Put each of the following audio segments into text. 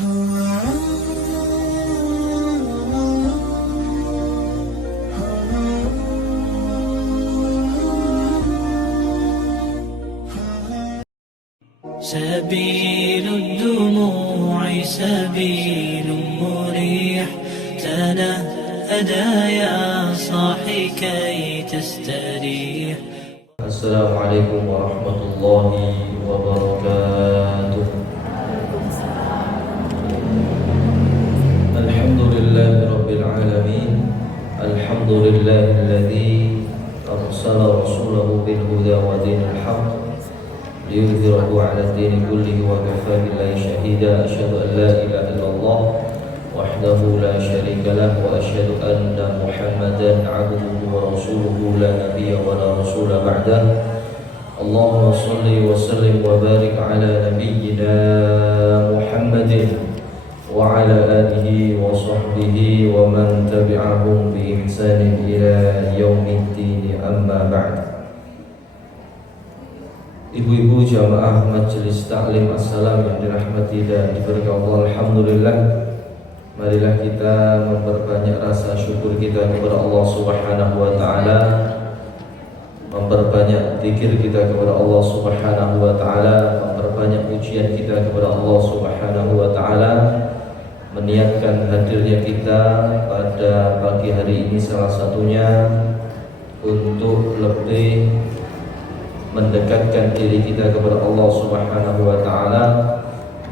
سبيل الدموع سبيل مريح، تنهدى يا صاحي كي تستريح. السلام عليكم ورحمة الله وبركاته. الحمد لله رب العالمين، الحمد لله الذي أرسل رسوله بالهدى ودين الحق ليظهره على الدين كله وكفى بالله شهيدا. أشهد أن لا إله إلا الله وحده لا شريك له، وأشهد أن محمدا عبده ورسوله لا نبي ولا رسول بعده. اللهم صل وسلم وبارك على نبينا محمد وعلى آله وصحبه ومن تبعهم بإحسان إلى يوم الدين. أما بعد. Ibu-ibu jamaah Majelis Taklim Assalam yang dirahmati dan diberkahi Allah, alhamdulillah, marilah kita memperbanyak rasa syukur kita kepada Allah Subhanahu wa taala, memperbanyak zikir kita kepada Allah Subhanahu wa taala, memperbanyak pujian kita kepada Allah Subhanahu wa taala, meniatkan hadirnya kita pada pagi hari ini salah satunya untuk lebih mendekatkan diri kita kepada Allah Subhanahu wa taala,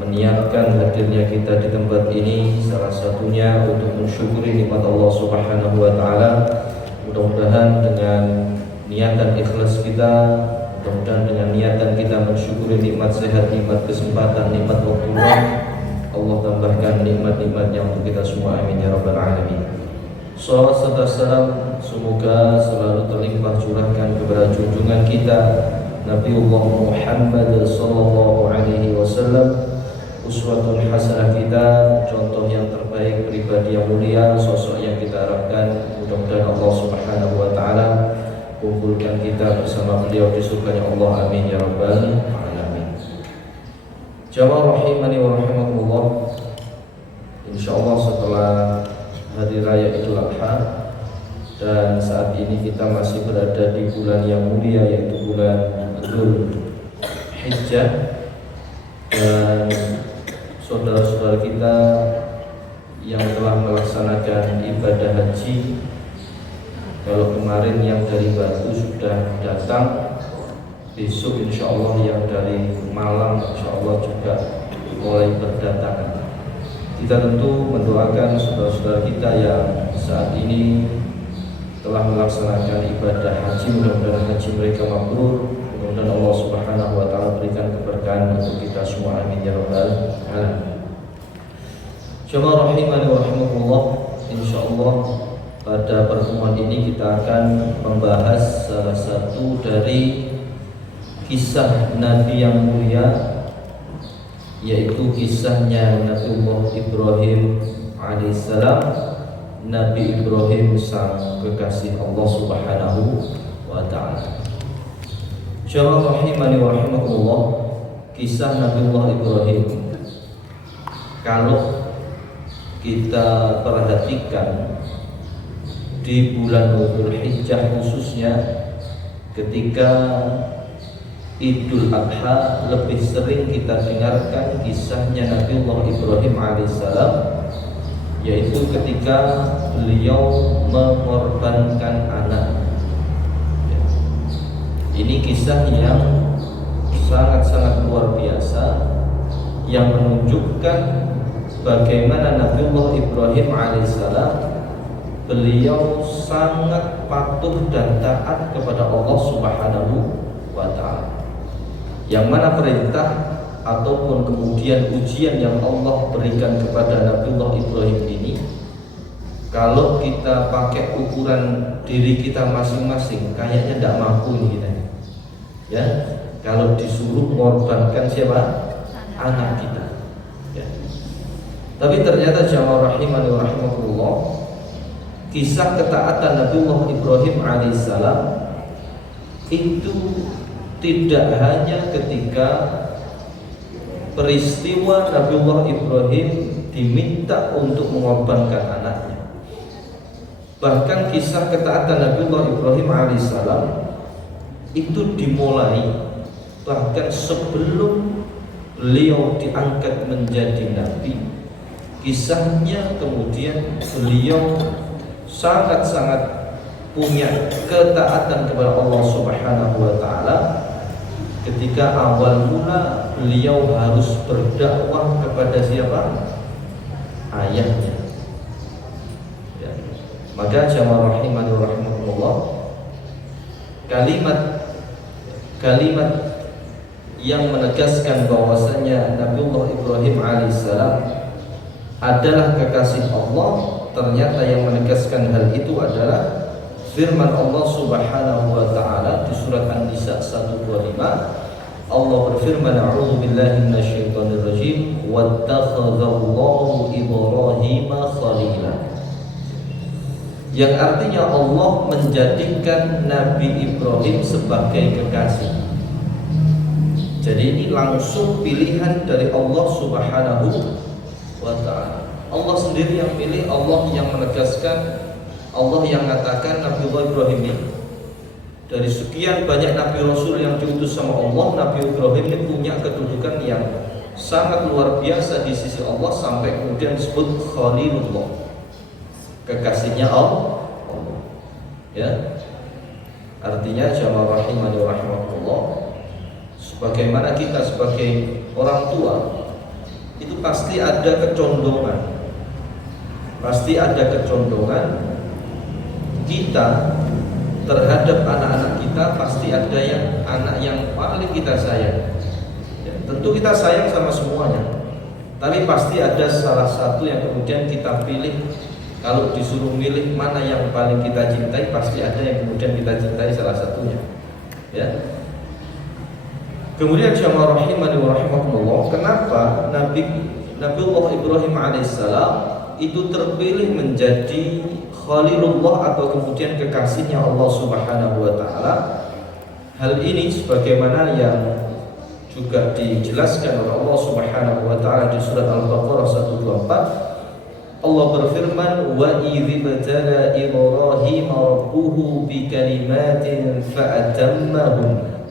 meniatkan hadirnya kita di tempat ini salah satunya untuk mensyukuri nikmat Allah Subhanahu wa taala. Mudah-mudahan dengan niatan ikhlas kita, mudah-mudahan dengan niatan kita mensyukuri nikmat sehat, nikmat kesempatan, nikmat waktu luang, Allah tambahkan nikmat-nikmatnya untuk kita semua, amin ya rabbal alamin. Salawat serta salam semoga selalu terlimpah curahkan kepada junjungan kita Nabiullah Muhammad sallallahu alaihi wasallam, uswatun hasanah kita, contoh yang terbaik, pribadi yang mulia, sosok yang kita harapkan. Mudah-mudahan Allah Subhanahu wa taala kumpulkan kita bersama beliau di surganya Allah, amin ya rabbal alamin. Jamaah rahimani wa rahimakumullah, insyaallah setelah hari raya Idul Adha dan saat ini kita masih berada di bulan yang mulia yaitu bulan Dzul Hijjah, dan saudara-saudara kita yang telah melaksanakan ibadah haji, kalau kemarin yang dari Batu sudah datang, besok insya Allah yang dari Malang insya Allah juga mulai berdatangan. Kita tentu mendoakan saudara-saudara kita yang saat ini telah melaksanakan ibadah haji, mudah-mudahan haji mereka mabrur, mudah-mudahan Allah Subhanahu wa taala berikan keberkahan untuk kita semua, amin ya rabbal alamin. Jamaah rahimani wa rahimakumullah, insyaallah pada pertemuan ini kita akan membahas salah satu dari kisah Nabi yang mulia, yaitu kisahnya Nabiullah Ibrahim alaihissalam. Nabi Ibrahim sang kekasih Allah Subhanahu wa taala. Jamaah rahimani wa rahimakumullah, kisah Nabiullah Ibrahim kalau kita perhatikan di bulan Dzul Hijjah khususnya ketika Idul Adha, lebih sering kita dengarkan kisahnya Nabiullah Ibrahim alaihissalam, yaitu ketika beliau mengorbankan anak. Ini kisah yang sangat-sangat luar biasa, yang menunjukkan bagaimana Nabiullah Ibrahim alaihissalam beliau sangat patuh dan taat kepada Allah Subhanahu wa taala. Yang mana perintah ataupun kemudian ujian yang Allah berikan kepada Nabiullah Ibrahim ini, kalau kita pakai ukuran diri kita masing-masing, kayaknya tidak mampu nih kita. Ya, kalau disuruh mengorbankan siapa? Anak kita. Ya. Tapi ternyata jamaah rahimani wa rahimakumullah, kisah ketaatan Nabiullah Ibrahim alaihissalam itu tidak hanya ketika peristiwa Nabiullah Ibrahim diminta untuk mengorbankan anaknya. Bahkan kisah ketaatan Nabiullah Ibrahim alaihissalam itu dimulai bahkan sebelum beliau diangkat menjadi nabi. Kisahnya kemudian beliau sangat-sangat punya ketaatan kepada Allah Subhanahu wa taala. Ketika awal mula beliau harus berdakwah kepada siapa? Ayahnya. Ya. Maka jamaah rahimani wa rahimakumullah, kalimat yang menegaskan bahwasanya Nabiullah Ibrahim alaihissalam adalah kekasih Allah, ternyata yang menegaskan hal itu adalah firman Allah Subhanahu wa taala di surat An-Nisa 125. Allah berfirman, a'udzu billahi minasyaitonir rajim, wattakhadallahu Ibrahima khalila. Yang artinya Allah menjadikan Nabi Ibrahim sebagai kekasih. Jadi ini langsung pilihan dari Allah Subhanahu wa ta'ala. Allah sendiri yang pilih, Allah yang menegaskan, Allah yang mengatakan Nabiullah Ibrahim ini dari sekian banyak Nabi Rasul yang diutus sama Allah, Nabi Ibrahim ini punya kedudukan yang sangat luar biasa di sisi Allah sampai kemudian disebut Khalilullah, kekasihnya Allah. Ya, artinya jamaah rahimani wa rahimakumullah, sebagaimana kita sebagai orang tua itu pasti ada kecondongan, kita terhadap anak-anak kita, pasti ada yang anak yang paling kita sayang. Ya, tentu kita sayang sama semuanya, tapi pasti ada salah satu yang kemudian kita pilih. Kalau disuruh milih mana yang paling kita cintai, pasti ada yang kemudian kita cintai salah satunya. Ya. Kemudian jamaah rahimani wa rahimakumullah, kenapa Nabiullah Ibrahim alaihissalam itu terpilih menjadi Khalilullah atau kemudian kekasihnya Allah Subhanahu wa taala? Hal ini sebagaimana yang juga dijelaskan oleh Allah Subhanahu wa taala di surat Al-Baqarah 124. Allah berfirman, wa idzibtala Ibrahim rabbuhu bikalimatin fa'atammahun.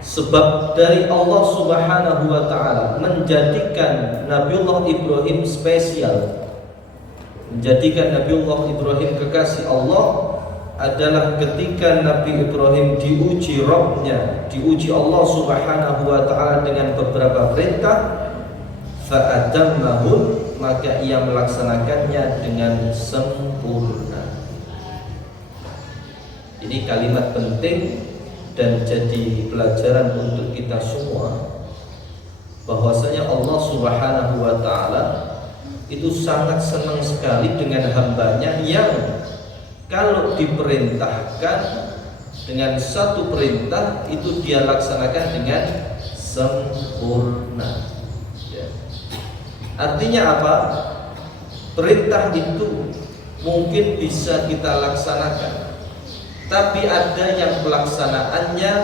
Sebab dari Allah Subhanahu wa taala menjadikan Nabiullah Ibrahim spesial, menjadikan Nabiullah Ibrahim kekasih Allah adalah ketika Nabi Ibrahim diuji Rabbnya, diuji Allah Subhanahu wa taala dengan beberapa perintah, fa'atammahun, maka ia melaksanakannya dengan sempurna. Ini kalimat penting dan jadi pelajaran untuk kita semua, bahwasanya Allah Subhanahu wa taala itu sangat senang sekali dengan hambanya yang kalau diperintahkan dengan satu perintah itu dia laksanakan dengan sempurna. Artinya apa? Perintah itu mungkin bisa kita laksanakan, tapi ada yang pelaksanaannya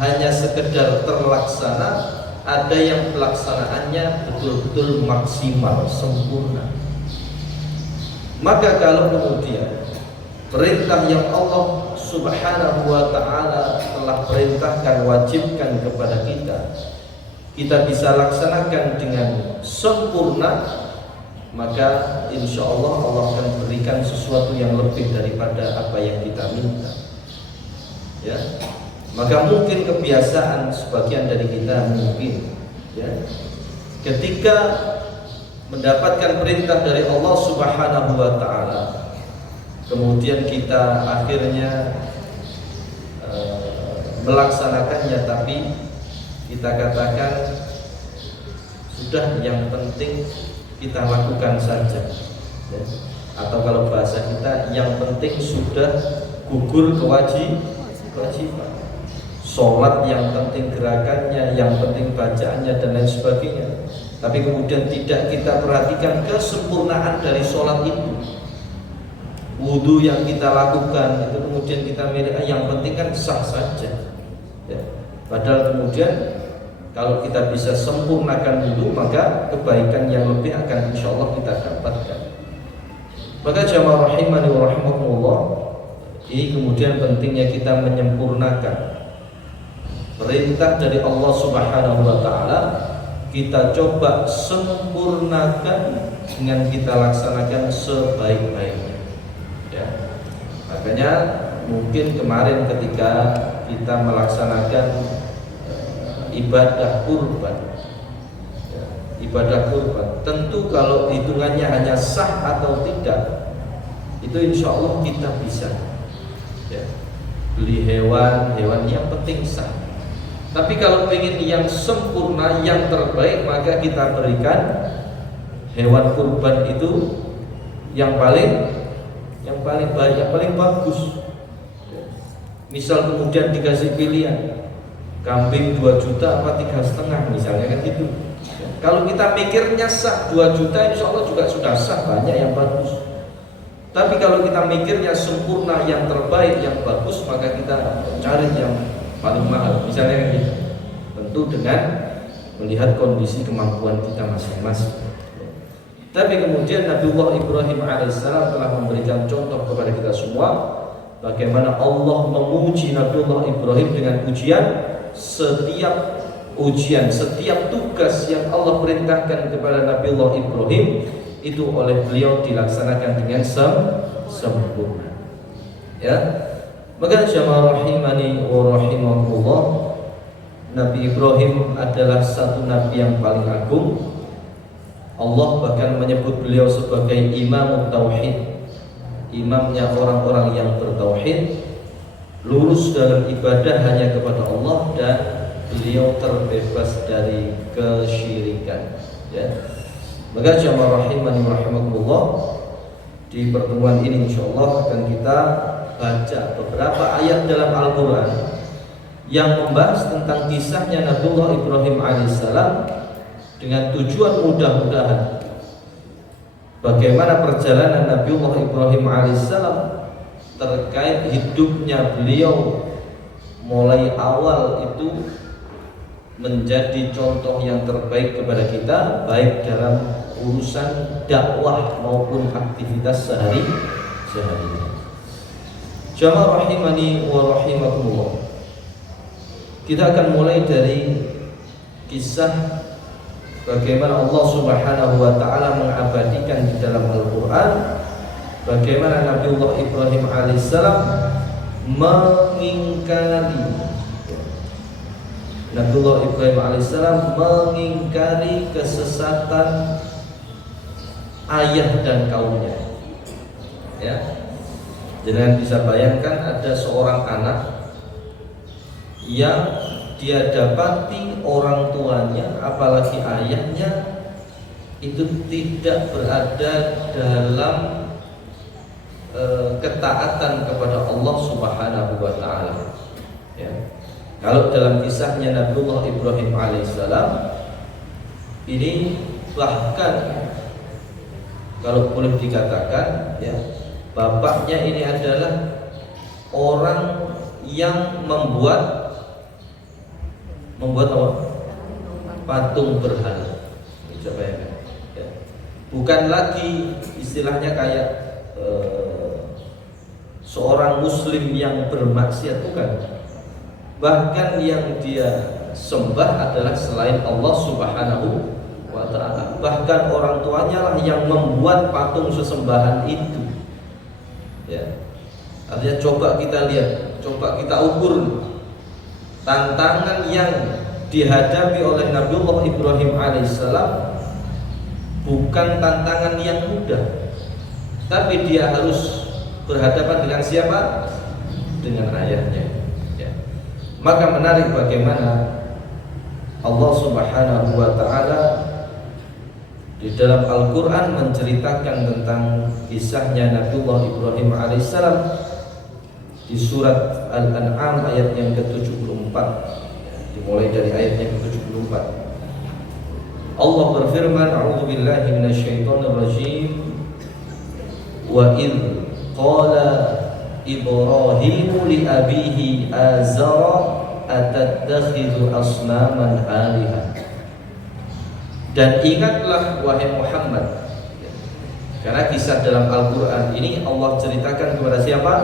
hanya sekedar terlaksana, ada yang pelaksanaannya betul-betul maksimal, sempurna. Maka kalau kemudian perintah yang Allah Subhanahu wa ta'ala telah perintahkan, wajibkan kepada kita bisa laksanakan dengan sempurna, maka insya Allah Allah akan berikan sesuatu yang lebih daripada apa yang kita minta. Ya, maka mungkin kebiasaan sebagian dari kita mungkin, ya, ketika mendapatkan perintah dari Allah Subhanahu wa ta'ala, kemudian kita akhirnya melaksanakannya, tapi kita katakan sudah, yang penting kita lakukan saja, ya. Atau kalau bahasa kita, yang penting sudah gugur kewajiban. Sholat yang penting gerakannya, yang penting bacaannya dan lain sebagainya. Tapi kemudian tidak kita perhatikan kesempurnaan dari sholat itu. Wudhu yang kita lakukan itu kemudian kita milih yang penting kan sah saja, ya. Padahal kemudian Kalau kita bisa sempurnakan wudhu, maka kebaikan yang lebih akan insya Allah kita dapatkan. Maka jamaah rahimani wa rahimakumullah, ini kemudian pentingnya kita menyempurnakan perintah dari Allah Subhanahu wa taala. Kita coba sempurnakan dengan kita laksanakan sebaik-baiknya, ya. Makanya mungkin kemarin ketika kita melaksanakan ibadah kurban, ya, ibadah kurban, tentu kalau hitungannya hanya sah atau tidak, itu insya Allah kita bisa, ya, beli hewan yang penting sah. Tapi kalau ingin yang sempurna, yang terbaik, maka kita berikan hewan kurban itu yang paling baik, yang paling bagus. Misal kemudian dikasih pilihan, kambing 2 juta apa 3,5 misalnya, kan gitu. Kalau kita mikirnya sah 2 juta, insya Allah juga sudah sah, banyak yang bagus. Tapi kalau kita mikirnya sempurna, yang terbaik, yang bagus, maka kita cari yang paling mahal, misalnya gitu. Tentu dengan melihat kondisi kemampuan kita masing-masing. Tapi kemudian Nabiullah Ibrahim alaihissalam telah memberikan contoh kepada kita semua bagaimana Allah memuji Nabiullah Ibrahim dengan pujian. Setiap tugas yang Allah perintahkan kepada Nabiullah Ibrahim itu oleh beliau dilaksanakan dengan sempurna, ya. Maka jamaah rahimani wa rahimakumullah, Nabi Ibrahim adalah satu nabi yang paling agung. Allah bahkan menyebut beliau sebagai imam tauhid, imamnya orang-orang yang bertauhid, lurus dalam ibadah hanya kepada Allah, dan beliau terbebas dari kesyirikan, ya. Maka jamaah rahimani wa rahimakumullah, di pertemuan ini insyaallah akan kita baca beberapa ayat dalam Al-Quran yang membahas tentang kisahnya Nabiullah Ibrahim alaihissalam, dengan tujuan mudah-mudahan bagaimana perjalanan Nabiullah Ibrahim alaihissalam terkait hidupnya beliau mulai awal itu menjadi contoh yang terbaik kepada kita, baik dalam urusan dakwah maupun aktivitas sehari-hari. Jamaah rahimani wa rahimakumullah, kita akan mulai dari kisah bagaimana Allah Subhanahu wa taala mengabadikan di dalam Al-Qur'an bagaimana Nabiullah Ibrahim alaihissalam mengingkari kesesatan ayah dan kaumnya, ya. Jangan bisa bayangkan ada seorang anak yang dia dapati orang tuanya, apalagi ayahnya, itu tidak berada dalam ketaatan kepada Allah Subhanahu wa taala, ya. Kalau dalam kisahnya Nabiullah Ibrahim alaihissalam ini bahkan kalau boleh dikatakan, ya, bapaknya ini adalah orang yang membuat apa? Patung berhala. Coba ya, ya. Bukan lagi istilahnya kayak seorang muslim yang bermaksiat, bukan. Bahkan yang dia sembah adalah selain Allah Subhanahu wa ta'ala. Bahkan orang tuanya lah yang membuat patung sesembahan itu, ya. Artinya coba kita lihat, coba kita ukur tantangan yang dihadapi oleh Nabiullah Ibrahim alaihissalam. Bukan tantangan yang mudah, tapi dia harus berhadapan dengan siapa? Dengan ayahnya, ya. Maka menarik bagaimana Allah Subhanahu wa ta'ala di dalam Al-Quran menceritakan tentang kisahnya Nabiullah Ibrahim alaihissalam di surat Al-An'am ayat yang ke-74, dimulai dari ayat yang ke-74. Allah berfirman, a'udzubillahi minasyaitonir rajim, wa idz qala Ibrahim li abihi azara atattakhidhu asnaman alihah. Dan ingatlah wahai Muhammad, karena kisah dalam Al-Quran ini Allah ceritakan kepada siapa?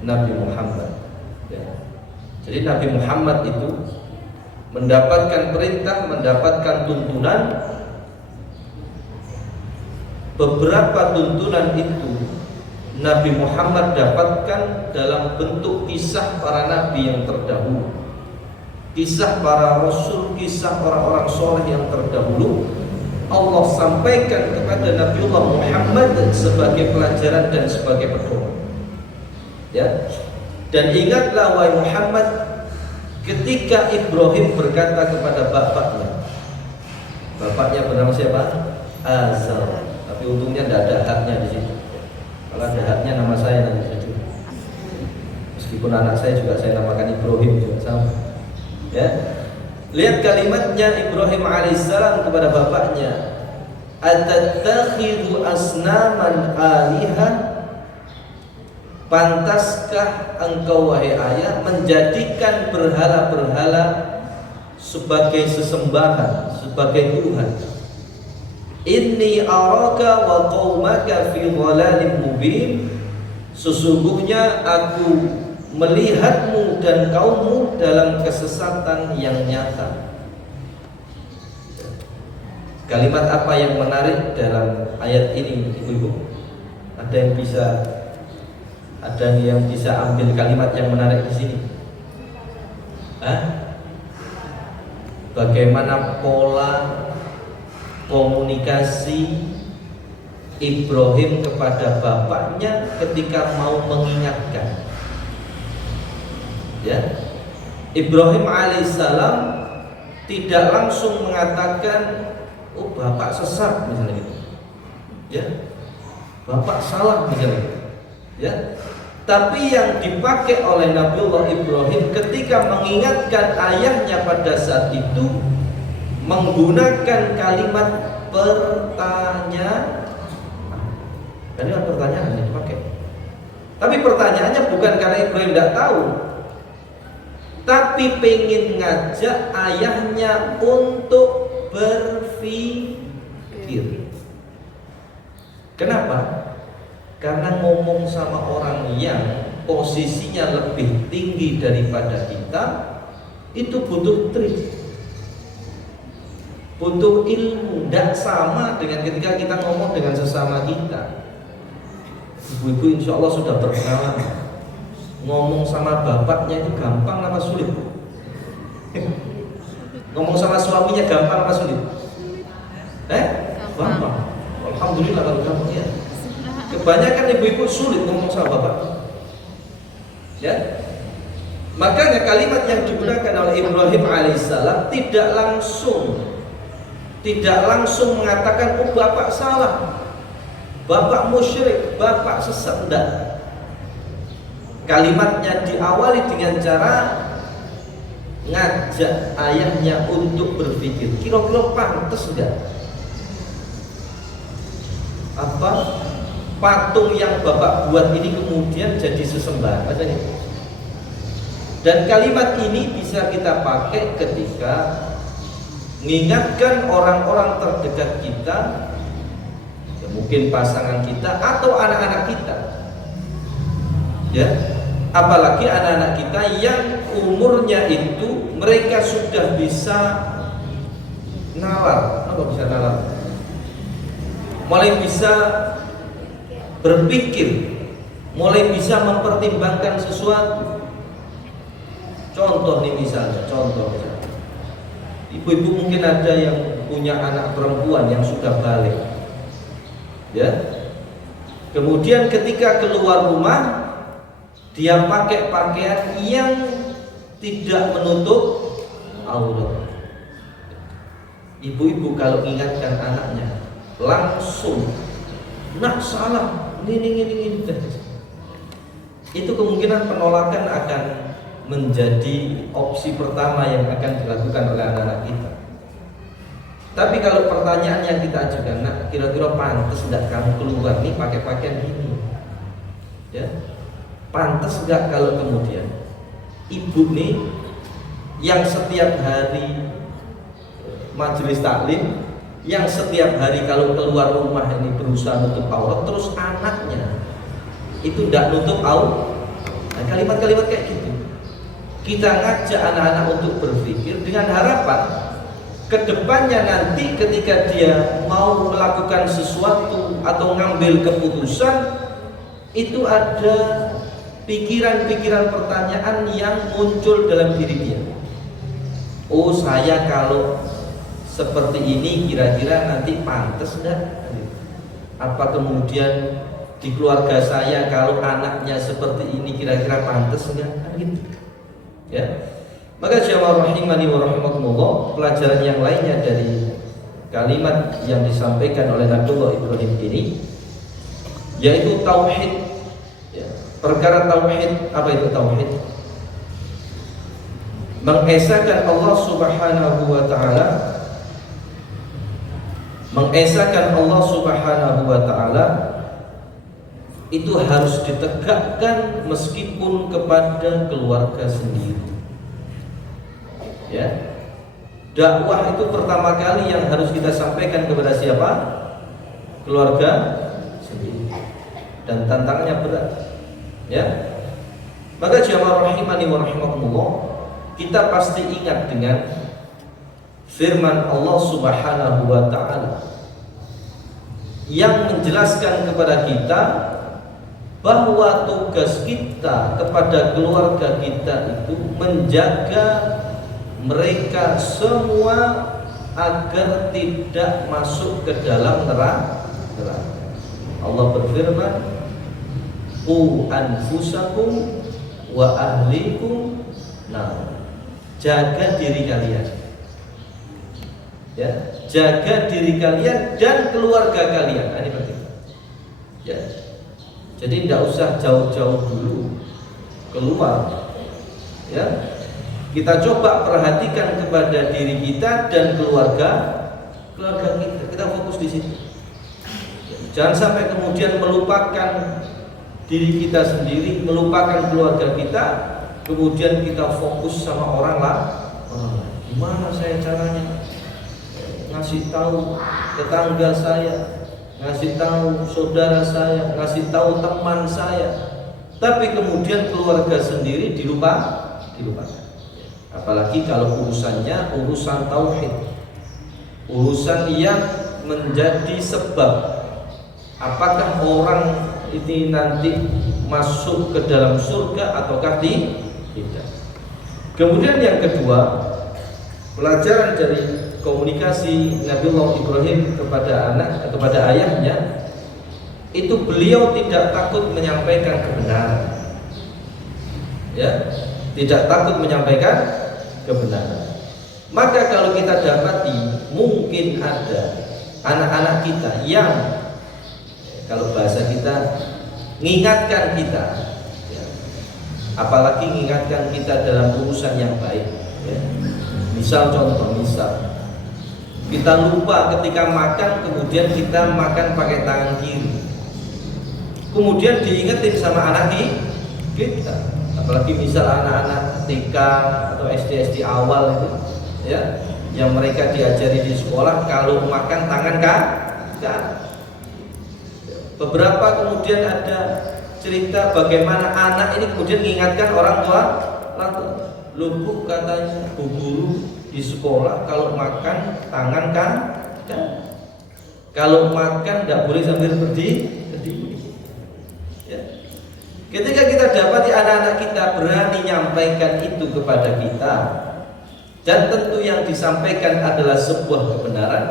Nabi Muhammad. Jadi Nabi Muhammad itu mendapatkan perintah, mendapatkan tuntunan. Beberapa tuntunan itu Nabi Muhammad dapatkan dalam bentuk kisah para nabi yang terdahulu, kisah para rasul, kisah orang-orang soleh yang terdahulu. Allah sampaikan kepada Nabiullah Muhammad sebagai pelajaran dan sebagai pedoman. Ya. Dan ingatlah wahai Muhammad, ketika Ibrahim berkata kepada bapaknya bernama siapa? Azar. Tapi untungnya tidak ada haknya di situ. Kalau ada haknya nama saya nanti saja. Meskipun anak saya juga saya namakan Ibrahim juga sama. Ya. Lihat kalimatnya Ibrahim alaihissalam kepada bapaknya, atattakhidhu asnaman alihah, pantaskah engkau wahai ayah menjadikan berhala-berhala sebagai sesembahan, sebagai Tuhan? Inni araka wa qaumaka fi dhalalin mubin, sesungguhnya aku melihatmu dan kaummu dalam kesesatan yang nyata. Kalimat apa yang menarik dalam ayat ini, ibu-ibu? Ada yang bisa ambil kalimat yang menarik di sini? Bagaimana pola komunikasi Ibrahim kepada bapaknya ketika mau mengingatkan? Ya, Ibrahim alaihissalam tidak langsung mengatakan, oh bapak sesat misalnya gitu, ya, bapak salah misalnya gitu. Ya, tapi yang dipakai oleh Nabiullah Ibrahim ketika mengingatkan ayahnya pada saat itu menggunakan kalimat pertanyaan. Kalimat pertanyaan yang dipakai. Tapi pertanyaannya bukan karena Ibrahim tidak tahu, tapi pengen ngajak ayahnya untuk berpikir. Kenapa? Karena ngomong sama orang yang posisinya lebih tinggi daripada kita itu butuh trik, butuh ilmu. Tidak sama dengan ketika kita ngomong dengan sesama kita. Ibu-ibu insya Allah sudah berpengalaman. Ngomong sama bapaknya itu gampang apa sulit? Ngomong sama suaminya gampang apa sulit? Gampang. Alhamdulillah kalau gampang ya. Kebanyakan ibu-ibu sulit ngomong sama bapak. Ya. Makanya kalimat yang digunakan oleh Ibrahim alaihissalam tidak langsung mengatakan, oh bapak salah, bapak musyrik, bapak sesat. Tidak. Kalimatnya diawali dengan cara ngajak ayahnya untuk berpikir. Kira-kira pantas enggak? Apa patung yang bapak buat ini kemudian jadi sesembahan katanya? Dan kalimat ini bisa kita pakai ketika mengingatkan orang-orang terdekat kita, ya mungkin pasangan kita atau anak-anak kita. Ya, apalagi anak-anak kita yang umurnya itu mereka sudah bisa nalar. Apa bisa nalar? Mulai bisa berpikir, mulai bisa mempertimbangkan sesuatu. Contoh nih misalnya, ibu-ibu mungkin ada yang punya anak perempuan yang sudah balik, ya. Kemudian ketika keluar rumah dia pakai pakaian yang tidak menutup aurat. Ibu-ibu kalau ingatkan anaknya langsung, nak salah, ini. Itu kemungkinan penolakan akan menjadi opsi pertama yang akan dilakukan oleh anak-anak kita. Tapi kalau pertanyaan yang kita ajukan, nak kira-kira pantas enggak kamu keluar nih pakai pakaian ini? Ya, pantas enggak kalau kemudian ibu nih yang setiap hari majelis taklim, yang setiap hari kalau keluar rumah ini berusaha nutup aurat, terus anaknya itu tidak nutup aurat. Nah, kalimat-kalimat kayak gitu kita ngajak anak-anak untuk berpikir dengan harapan kedepannya nanti ketika dia mau melakukan sesuatu atau ngambil keputusan itu ada pikiran-pikiran pertanyaan yang muncul dalam diri dia. Oh, saya kalau seperti ini kira-kira nanti pantas enggak? Apa kemudian di keluarga saya kalau anaknya seperti ini kira-kira pantas enggak? Kan gitu. Ya. Maka jamaah rahimani wa rahimakumullah, pelajaran yang lainnya dari kalimat yang disampaikan oleh Nabiullah Ibrahim ini yaitu tauhid. Ya. Perkara tauhid, apa itu tauhid? Mengesahkan Allah Subhanahu wa taala, mengesahkan Allah Subhanahu wa taala itu harus ditegakkan meskipun kepada keluarga sendiri. Ya. Dakwah itu pertama kali yang harus kita sampaikan kepada siapa? Keluarga sendiri. Dan tantangannya berat. Ya. Maka jamaah rahimani wa rahimakumullah, kita pasti ingat dengan firman Allah Subhanahu wa taala yang menjelaskan kepada kita bahwa tugas kita kepada keluarga kita itu menjaga mereka semua agar tidak masuk ke dalam neraka. Allah berfirman, "Qu anfusakum wa ahlikum nar." Jaga diri kalian. Ya, jaga diri kalian dan keluarga kalian. Ini penting. Ya. Jadi tidak usah jauh-jauh dulu keluar. Ya. Kita coba perhatikan kepada diri kita dan keluarga kita. Kita fokus di situ. Jangan sampai kemudian melupakan diri kita sendiri, melupakan keluarga kita, kemudian kita fokus sama orang lah. Gimana saya caranya ngasih tahu tetangga saya, ngasih tahu saudara saya, ngasih tahu teman saya, tapi kemudian keluarga sendiri dilupakan. Apalagi kalau urusannya urusan tauhid, urusan yang menjadi sebab apakah orang ini nanti masuk ke dalam surga ataukah tidak. Kemudian yang kedua, pelajaran dari komunikasi Nabiullah Ibrahim kepada ayahnya itu beliau tidak takut menyampaikan kebenaran. Ya, tidak takut menyampaikan kebenaran. Maka kalau kita dapati mungkin ada anak-anak kita yang kalau bahasa kita mengingatkan kita, ya, apalagi mengingatkan kita dalam urusan yang baik, ya. Misal kita lupa ketika makan, kemudian kita makan pakai tangan kiri, kemudian diingetin sama anak kita, apalagi misal anak-anak TK atau SD awal itu, ya, yang mereka diajari di sekolah kalau makan tangan kan. Beberapa kemudian ada cerita bagaimana anak ini kemudian mengingatkan orang tua, "Lu katanya bu guru di sekolah kalau makan tangan kan? Kalau makan tidak boleh sambil berdiri." Ya. Ketika kita dapati anak-anak kita berani menyampaikan itu kepada kita, dan tentu yang disampaikan adalah sebuah kebenaran,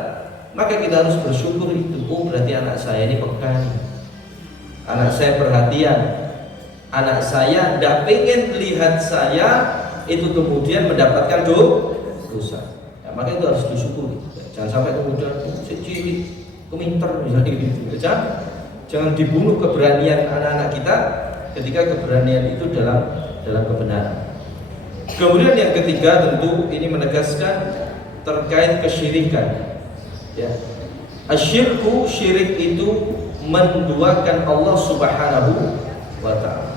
maka kita harus bersyukur itu. Oh, berarti anak saya ini peka nih. Anak saya perhatian. Anak saya tidak pengen lihat saya itu kemudian mendapatkan dosa. Ya, maka itu harus disyukuri. Jangan sampai kemudian cilik keminter misalnya gitu. Jangan dibunuh keberanian anak-anak kita ketika keberanian itu dalam kebenaran. Kemudian yang ketiga tentu ini menegaskan terkait kesyirikan. Ya. Asyirku, syirik itu menduakan Allah Subhanahu wa ta'ala.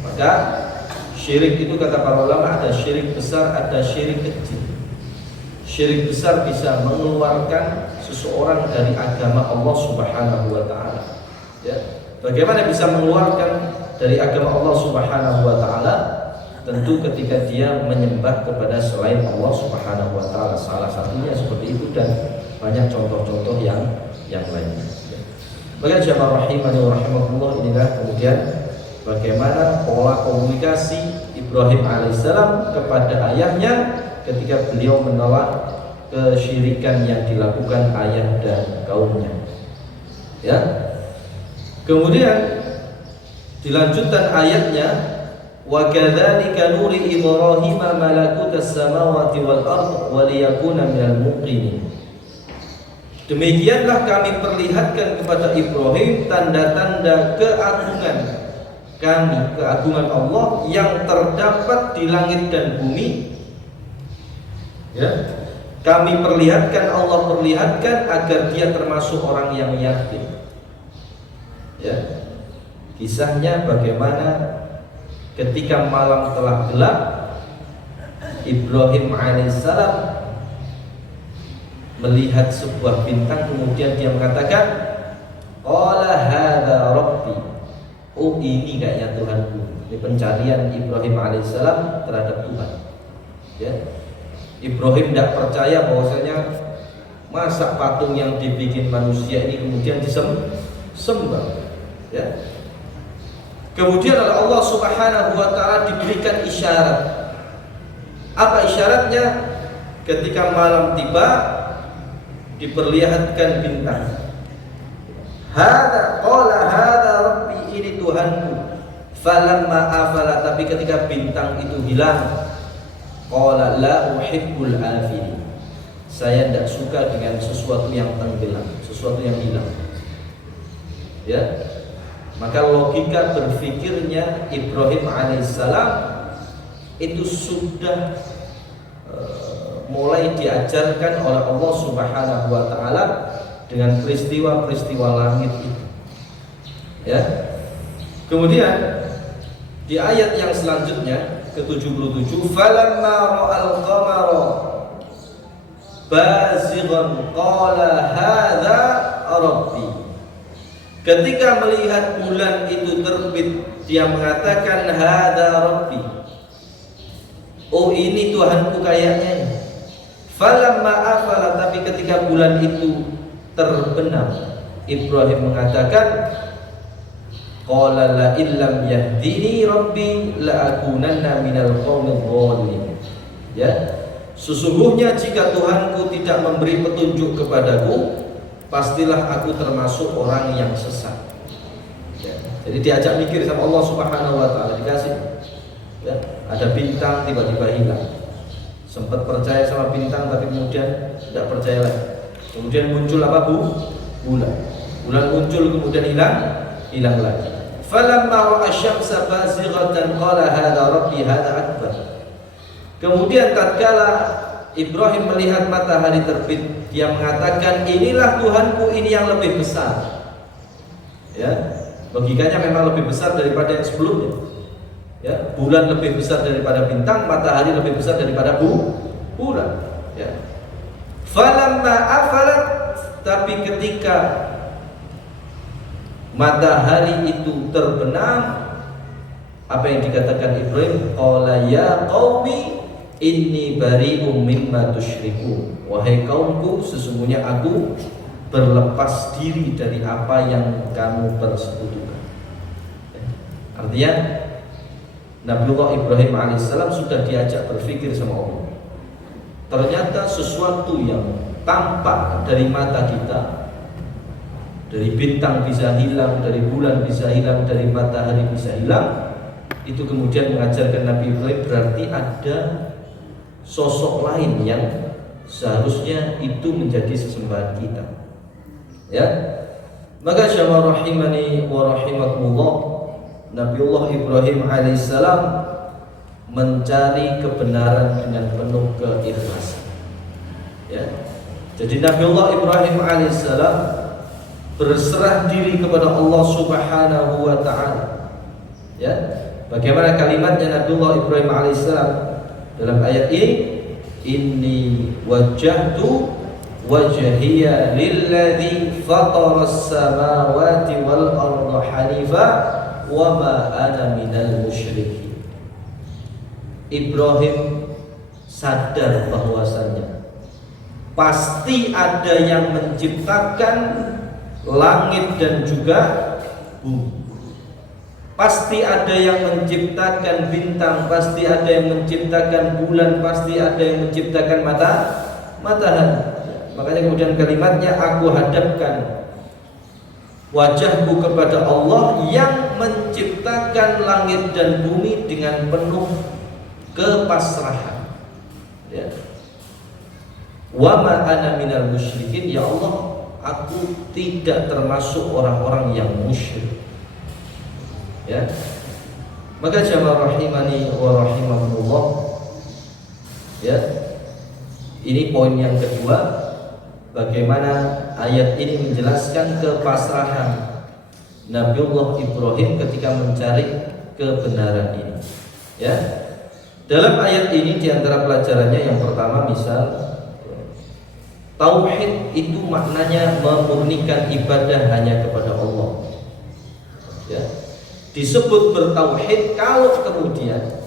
Maka Syirik itu kata para ulama ada syirik besar, ada syirik kecil. Syirik besar bisa mengeluarkan seseorang dari agama Allah Subhanahu wa taala. Ya. Bagaimana bisa mengeluarkan dari agama Allah Subhanahu wa taala? Tentu ketika dia menyembah kepada selain Allah Subhanahu wa taala. Salah satunya seperti itu dan banyak contoh-contoh yang lainnya. Bagaimana jamaah rahimani wa rahimakumullah, inilah kemudian bagaimana pola komunikasi Ibrahim alaihissalam kepada ayahnya ketika beliau menolak kesyirikan yang dilakukan ayah dan kaumnya. Ya. Kemudian dilanjutkan ayatnya, wa kadzalika nuri Ibrahim malakutas samawati wal ard wa liyakuna minal muqinin. Demikianlah kami perlihatkan kepada Ibrahim tanda-tanda keagungan kami, keagungan Allah yang terdapat di langit dan bumi. Ya. Kami perlihatkan, Allah perlihatkan agar dia termasuk orang yang yakin. Ya. Kisahnya bagaimana ketika malam telah gelap, Ibrahim alaihissalam melihat sebuah bintang, kemudian dia mengatakan, qala hadza rabbi. Oh, ini kayaknya Tuhanku. Ini pencarian Ibrahim alaihissalam terhadap Tuhan. Ya. Ibrahim tidak percaya bahwasanya masa patung yang dibikin manusia ini kemudian disembah. Ya. Kemudian oleh Allah Subhanahu wa taala diberikan isyarat. Apa isyaratnya? Ketika malam tiba, diperlihatkan bintang. Hada qala hada rabbi, ini Tuhanku. Falamma afala, tapi ketika bintang itu hilang, qala la uhibbul afilin. Saya tidak suka dengan sesuatu yang tenggelam, sesuatu yang hilang. Ya. Maka logika berfikirnya Ibrahim alaihissalam itu sudah mulai diajarkan oleh Allah Subhanahu wa taala dengan peristiwa-peristiwa langit itu. Ya. Kemudian di ayat yang selanjutnya ke-77, falamma ra'al qamara bazighan qala hadza rabbi. Ketika melihat bulan itu terbit, dia mengatakan hadza rabbi. Oh, ini Tuhanku kayaknya. Falamma afala, tapi ketika bulan itu terbenam, Ibrahim mengatakan, qala la illam yahdini rabbi la akunanna minal qaumil dhalin. Ya, sesungguhnya jika Tuhanku tidak memberi petunjuk kepadaku, pastilah aku termasuk orang yang sesat. Ya, jadi diajak mikir sama Allah Subhanahu wa taala, dikasih. Ya, ada bintang tiba-tiba hilang. Sempat percaya sama bintang tapi kemudian tidak percaya lagi. Kemudian muncul apa bulan. Bulan muncul kemudian hilang lagi. Falamma ra'a asy-syamsa bazighatan qala hadza rabbi hadza akbar. Kemudian tatkala Ibrahim melihat matahari terbit, dia mengatakan inilah Tuhanku, ini yang lebih besar. Ya, logikanya memang lebih besar daripada yang sebelumnya. Ya, bulan lebih besar daripada bintang, matahari lebih besar daripada bulan. Ya. Falamma afalat, tapi ketika matahari itu terbenam, apa yang dikatakan Ibrahim? Qala ya qaumi inni bari'um mimma tusyrikun. Wahai kaumku, sesungguhnya aku berlepas diri dari apa yang kamu persekutukan. Artinya Nabiullah Ibrahim alaihissalam sudah diajak berpikir sama Allah. Ternyata sesuatu yang tampak dari mata kita, dari bintang bisa hilang, dari bulan bisa hilang, dari matahari bisa hilang, itu kemudian mengajarkan Nabi Ibrahim berarti ada sosok lain yang seharusnya itu menjadi sesembahan kita. Ya, maka jamaah rahimani wa rahimakumullah, Nabiullah Ibrahim alaihissalam mencari kebenaran dengan penuh keikhlasan. Ya, jadi Nabiullah Ibrahim alaihissalam berserah diri kepada Allah Subhanahu wa taala. Ya, Bagaimana kalimatnya Nabiullah Ibrahim alaihissalam dalam ayat ini? Inni wajjahtu wajhiya lilladzi fataras samawati wal arda hanifa wa ma ana minal musyrikin. Ibrahim sadar bahwasanya pasti ada yang menciptakan langit dan juga bumi. Pasti ada yang menciptakan bintang, pasti ada yang menciptakan bulan, pasti ada yang menciptakan matahari. Makanya kemudian kalimatnya, aku hadapkan wajahku kepada Allah yang menciptakan langit dan bumi dengan penuh kepasrahan. Ya. Wa ma ana minal musyrikin, ya Allah, aku tidak termasuk orang-orang yang musyrik. Ya, maka jamaah rahimani wa rahimakumullah, ya, ini poin yang kedua, bagaimana ayat ini menjelaskan kepasrahan Nabiullah Ibrahim ketika mencari kebenaran ini. Ya, dalam ayat ini diantara pelajarannya yang pertama, misal tauhid itu maknanya memurnikan ibadah hanya kepada Allah. Ya. Disebut bertauhid kalau kemudian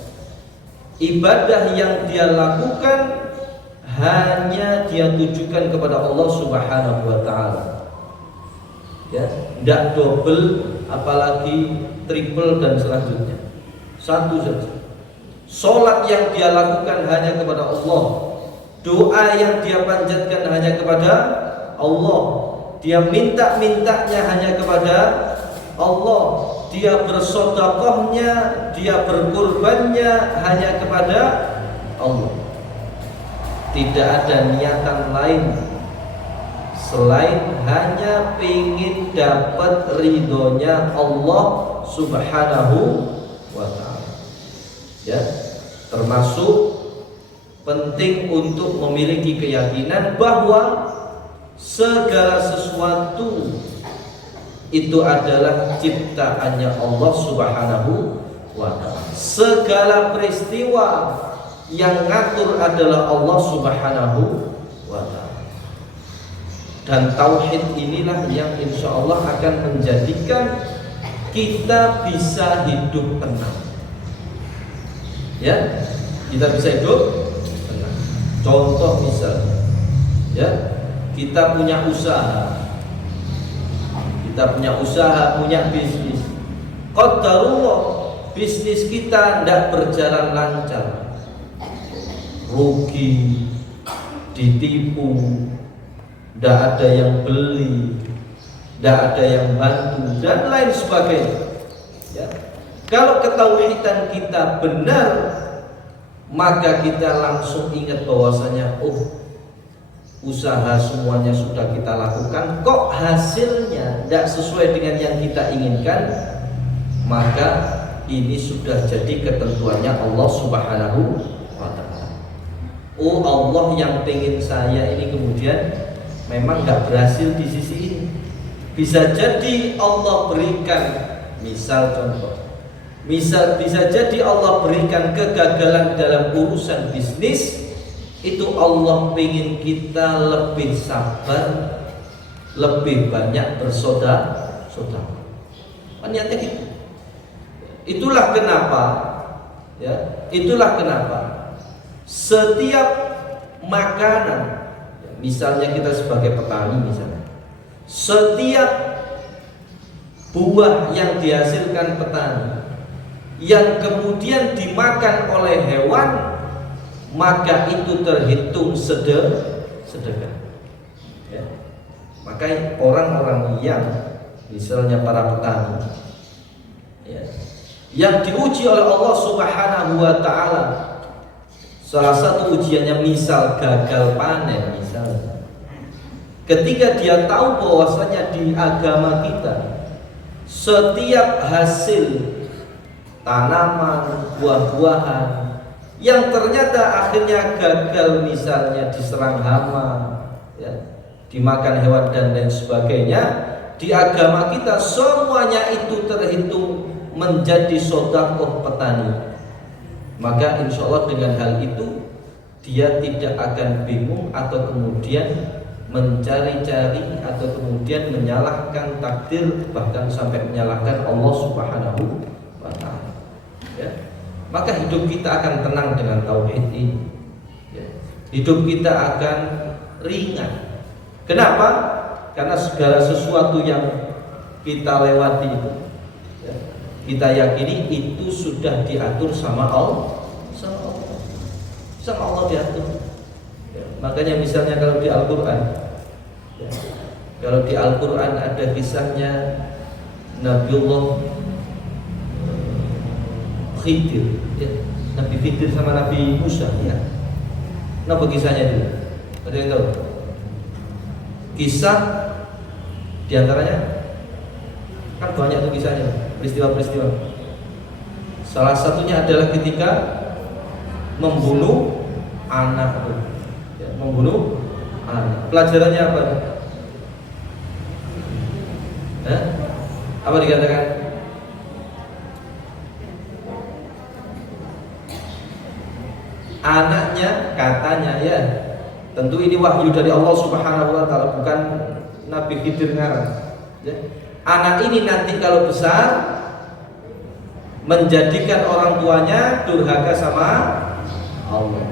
ibadah yang dia lakukan hanya dia tujukan kepada Allah Subhanahu wa taala. Ya, tidak double apalagi triple dan selanjutnya. Satu saja. Salat yang dia lakukan hanya kepada Allah. Doa yang dia panjatkan hanya kepada Allah. Dia minta-mintanya hanya kepada Allah. Dia bersedekahnya, dia berkurbannya hanya kepada Allah. Tidak ada niatan lain selain hanya ingin dapat ridhonya Allah Subhanahu wa ta'ala. Ya, termasuk penting untuk memiliki keyakinan bahwa segala sesuatu itu adalah ciptaannya Allah Subhanahu wa ta'ala. Segala peristiwa yang ngatur adalah Allah Subhanahu wa ta'ala. Dan tauhid inilah yang insya Allah akan menjadikan kita bisa hidup tenang. Ya, kita bisa hidup tenang. Contoh misalnya, ya, kita punya usaha. Kita punya usaha, punya bisnis. Qadarullah, bisnis kita tidak berjalan lancar, rugi, ditipu, tidak ada yang beli, tidak ada yang bantu, dan lain sebagainya. Ya. Kalau ketauhidan kita benar, maka kita langsung ingat bahwasanya, oh, usaha semuanya sudah kita lakukan, kok hasilnya tidak sesuai dengan yang kita inginkan, maka ini sudah jadi ketentuannya Allah Subhanahu wa ta'ala. Oh, Allah yang pengen saya ini kemudian memang nggak berhasil di sisi ini. Bisa jadi Allah berikan, misal contoh, bisa jadi Allah berikan kegagalan dalam urusan bisnis. Itu Allah ingin kita lebih sabar, lebih banyak bersaudara. Niatnya gitu. Itulah kenapa, ya, itulah kenapa setiap makanan, misalnya kita sebagai petani, misalnya setiap buah yang dihasilkan petani yang kemudian dimakan oleh hewan, maka itu terhitung sedekah. Ya. Maka orang-orang yang misalnya para petani, ya, yang diuji oleh Allah Subhanahu wa ta'ala, salah satu ujiannya misal gagal panen, misalnya ketika dia tahu bahwasanya di agama kita setiap hasil tanaman, buah-buahan yang ternyata akhirnya gagal, misalnya diserang hama, ya, dimakan hewan dan lain sebagainya, di agama kita semuanya itu terhitung menjadi sedekah petani, maka insya Allah dengan hal itu dia tidak akan bingung atau kemudian mencari-cari atau kemudian menyalahkan takdir, bahkan sampai menyalahkan Allah Subhanahu wa Ta'ala. Ya. Maka hidup kita akan tenang dengan tauhid ini. Ya. Hidup kita akan ringan. Kenapa? Karena segala sesuatu yang kita lewati itu, ya, kita yakini itu sudah diatur sama Allah. Sama Allah diatur. Ya, makanya misalnya kalau di Al-Quran, ya, kalau di Al-Quran ada kisahnya Nabiullah Khidir, ya, Nabi Khidir sama Nabi Musa, ya. Kenapa kisahnya itu? Ada yang tahu? Kisah diantaranya kan banyak tuh kisahnya, peristiwa-peristiwa. Salah satunya adalah ketika membunuh anak, ya, membunuh anak. Pelajarannya apa? Apa dikatakan? Anaknya katanya, ya, tentu ini wahyu dari Allah Subhanahu wa Ta'ala, bukan Nabi Khidir ngarang, ya. Anak ini nanti kalau besar menjadikan orang tuanya durhaka sama Allah.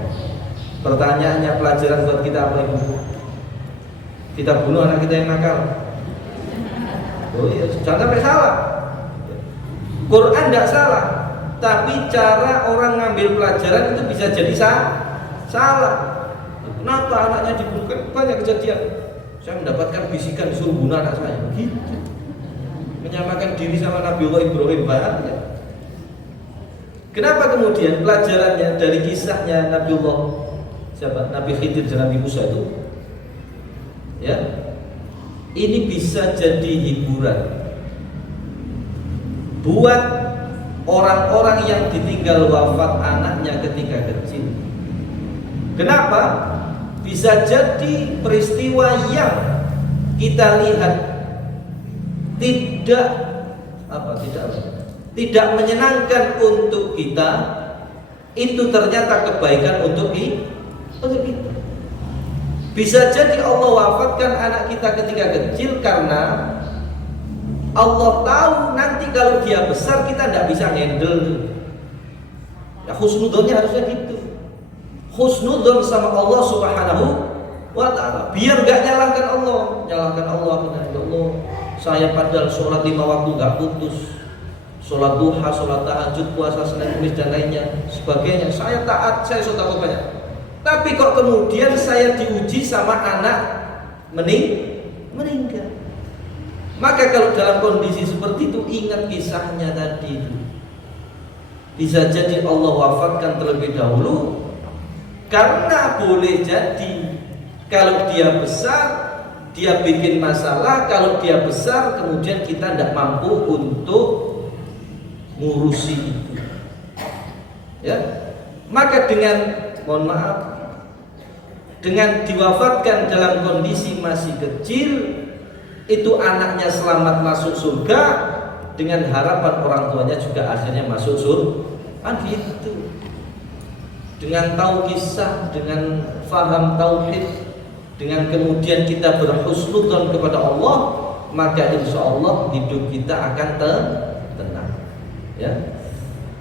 Pertanyaannya, pelajaran buat kita apa ibu? Kita bunuh anak kita yang nakal? Oh iya, jangan sampai salah. Quran tidak salah, tapi cara orang ngambil pelajaran itu bisa jadi salah. Kenapa anaknya dibunuh? Kan banyak kejadian. Saya mendapatkan bisikan disuruh bunuh anak saya. Gitu. Menyamakan diri sama Nabiullah Ibrahim, ya. Kenapa kemudian pelajarannya dari kisahnya Nabiullah siapa? Nabi Khidir dan Nabi Musa itu, ya, ini bisa jadi hiburan buat orang-orang yang ditinggal wafat anaknya ketika kecil. Kenapa? Bisa jadi peristiwa yang kita lihat tidak menyenangkan untuk kita, itu ternyata kebaikan untuk kita. Bisa jadi Allah wafatkan anak kita ketika kecil karena Allah tahu nanti kalau dia besar kita tidak bisa handle. Ya, husnudzonnya harusnya gitu. Husnudzon sama Allah Subhanahu wa Ta'ala. Biar gak nyalahkan Allah. Nyalahkan Allah, ya Allah, saya padahal sholat 5 waktu gak putus, sholat duha, sholat tahajud, puasa Senin Kamis dan lainnya sebagainya, saya taat, saya sedekah banyak. Tapi kok kemudian saya diuji sama anak meninggal. Maka kalau dalam kondisi seperti itu, ingat kisahnya tadi itu. Bisa jadi Allah wafatkan terlebih dahulu karena boleh jadi kalau dia besar dia bikin masalah, kalau dia besar kemudian kita tidak mampu untuk ngurusi itu, ya. Maka dengan, mohon maaf, dengan diwafatkan dalam kondisi masih kecil, itu anaknya selamat masuk surga dengan harapan orang tuanya juga akhirnya masuk surga, kan gitu. Dengan tahu kisah, dengan faham tauhid, dengan kemudian kita berhusnudzon kepada Allah, maka insya Allah hidup kita akan tenang, ya.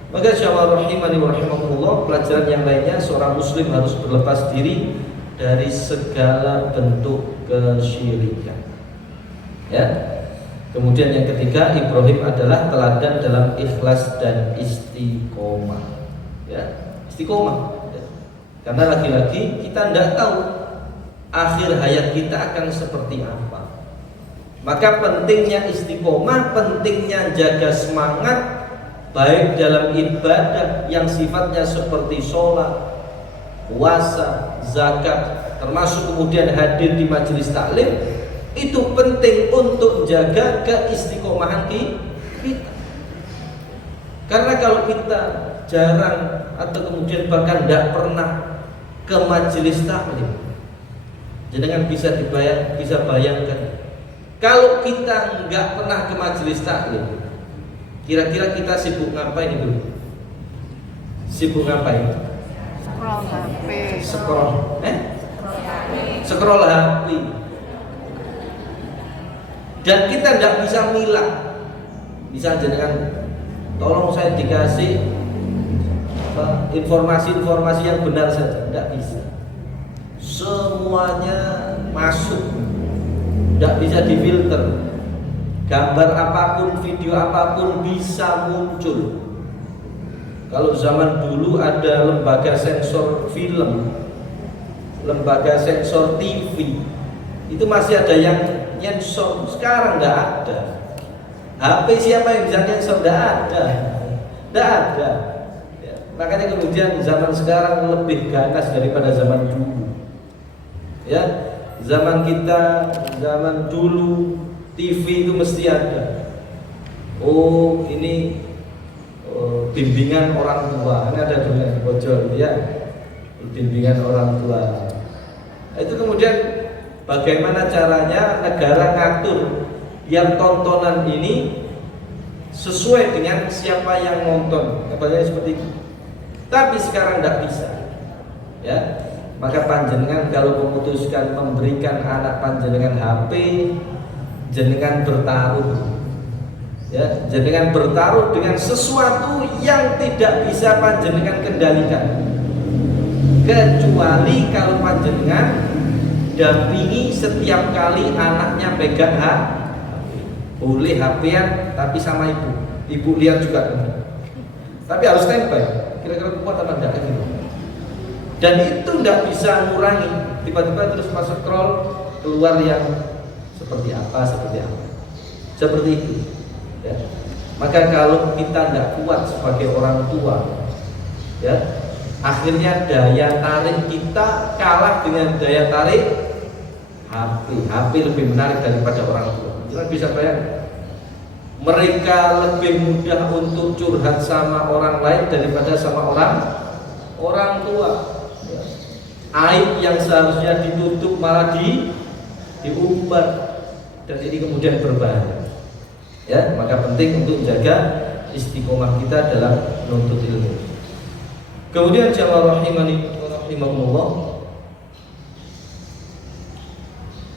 Maka syawal rahimani wa rahimakumullah, pelajaran yang lainnya, seorang muslim harus berlepas diri dari segala bentuk kesyirikan, ya. Kemudian yang ketiga, Ibrahim adalah teladan dalam ikhlas dan istiqomah, ya. Istiqomah, ya. Karena lagi-lagi kita tidak tahu akhir hayat kita akan seperti apa. Maka pentingnya istiqomah, pentingnya jaga semangat baik dalam ibadah yang sifatnya seperti sholat, puasa, zakat, termasuk kemudian hadir di majelis taklim. Itu penting untuk menjaga keistiqomahan kita. Karena kalau kita jarang atau kemudian bahkan tidak pernah ke majelis taklim, jangan bisa bayangkan kalau kita nggak pernah ke majelis taklim, Kira-kira kita sibuk ngapain itu? Sibuk ngapain? Scroll HP. Scroll HP. Dan kita tidak bisa milah. Bisa aja dengan tolong saya dikasih informasi-informasi yang benar saja, tidak bisa. Semuanya masuk, tidak bisa difilter. Gambar apapun, video apapun bisa muncul. Kalau zaman dulu ada lembaga sensor film, lembaga sensor TV, itu masih ada yang nyensor. Sekarang tidak ada. HP siapa yang bisa nyensor? Tidak ada. Tidak ada. Ya, makanya kemudian zaman sekarang lebih ganas daripada zaman dulu. Ya, zaman kita, zaman dulu TV itu mesti ada. Oh, ini bimbingan orang tua. Ini ada dulu di pojok, ya. Bimbingan orang tua. Itu kemudian bagaimana caranya negara ngatur yang tontonan ini sesuai dengan siapa yang nonton, kebanyakan seperti itu. Tapi sekarang tidak bisa, ya. Maka panjenengan kalau memutuskan memberikan anak panjenengan HP, jenengan bertaruh, ya, jenengan bertaruh dengan sesuatu yang tidak bisa panjenengan kendalikan, kecuali kalau panjenengan dampingi setiap kali anaknya pegang HP. Boleh HP-an tapi sama ibu lihat juga, tapi harus standby. Kira-kira kuat apa enggak gitu. Dan itu tidak bisa ngurangi. Tiba-tiba terus masuk scroll keluar yang seperti apa, seperti itu. Ya. Maka kalau kita tidak kuat sebagai orang tua, ya, akhirnya daya tarik kita kalah dengan daya tarik HP. HP lebih menarik daripada orang tua. Jangan bisa bayangkan, mereka lebih mudah untuk curhat sama orang lain daripada sama orang tua. Ya. Aib yang seharusnya ditutup malah diumbar, dan ini kemudian berbahaya. Ya, maka penting untuk jaga istiqomah kita dalam menuntut ilmu. Kemudian jamaah rahimani wa rahimakumullah,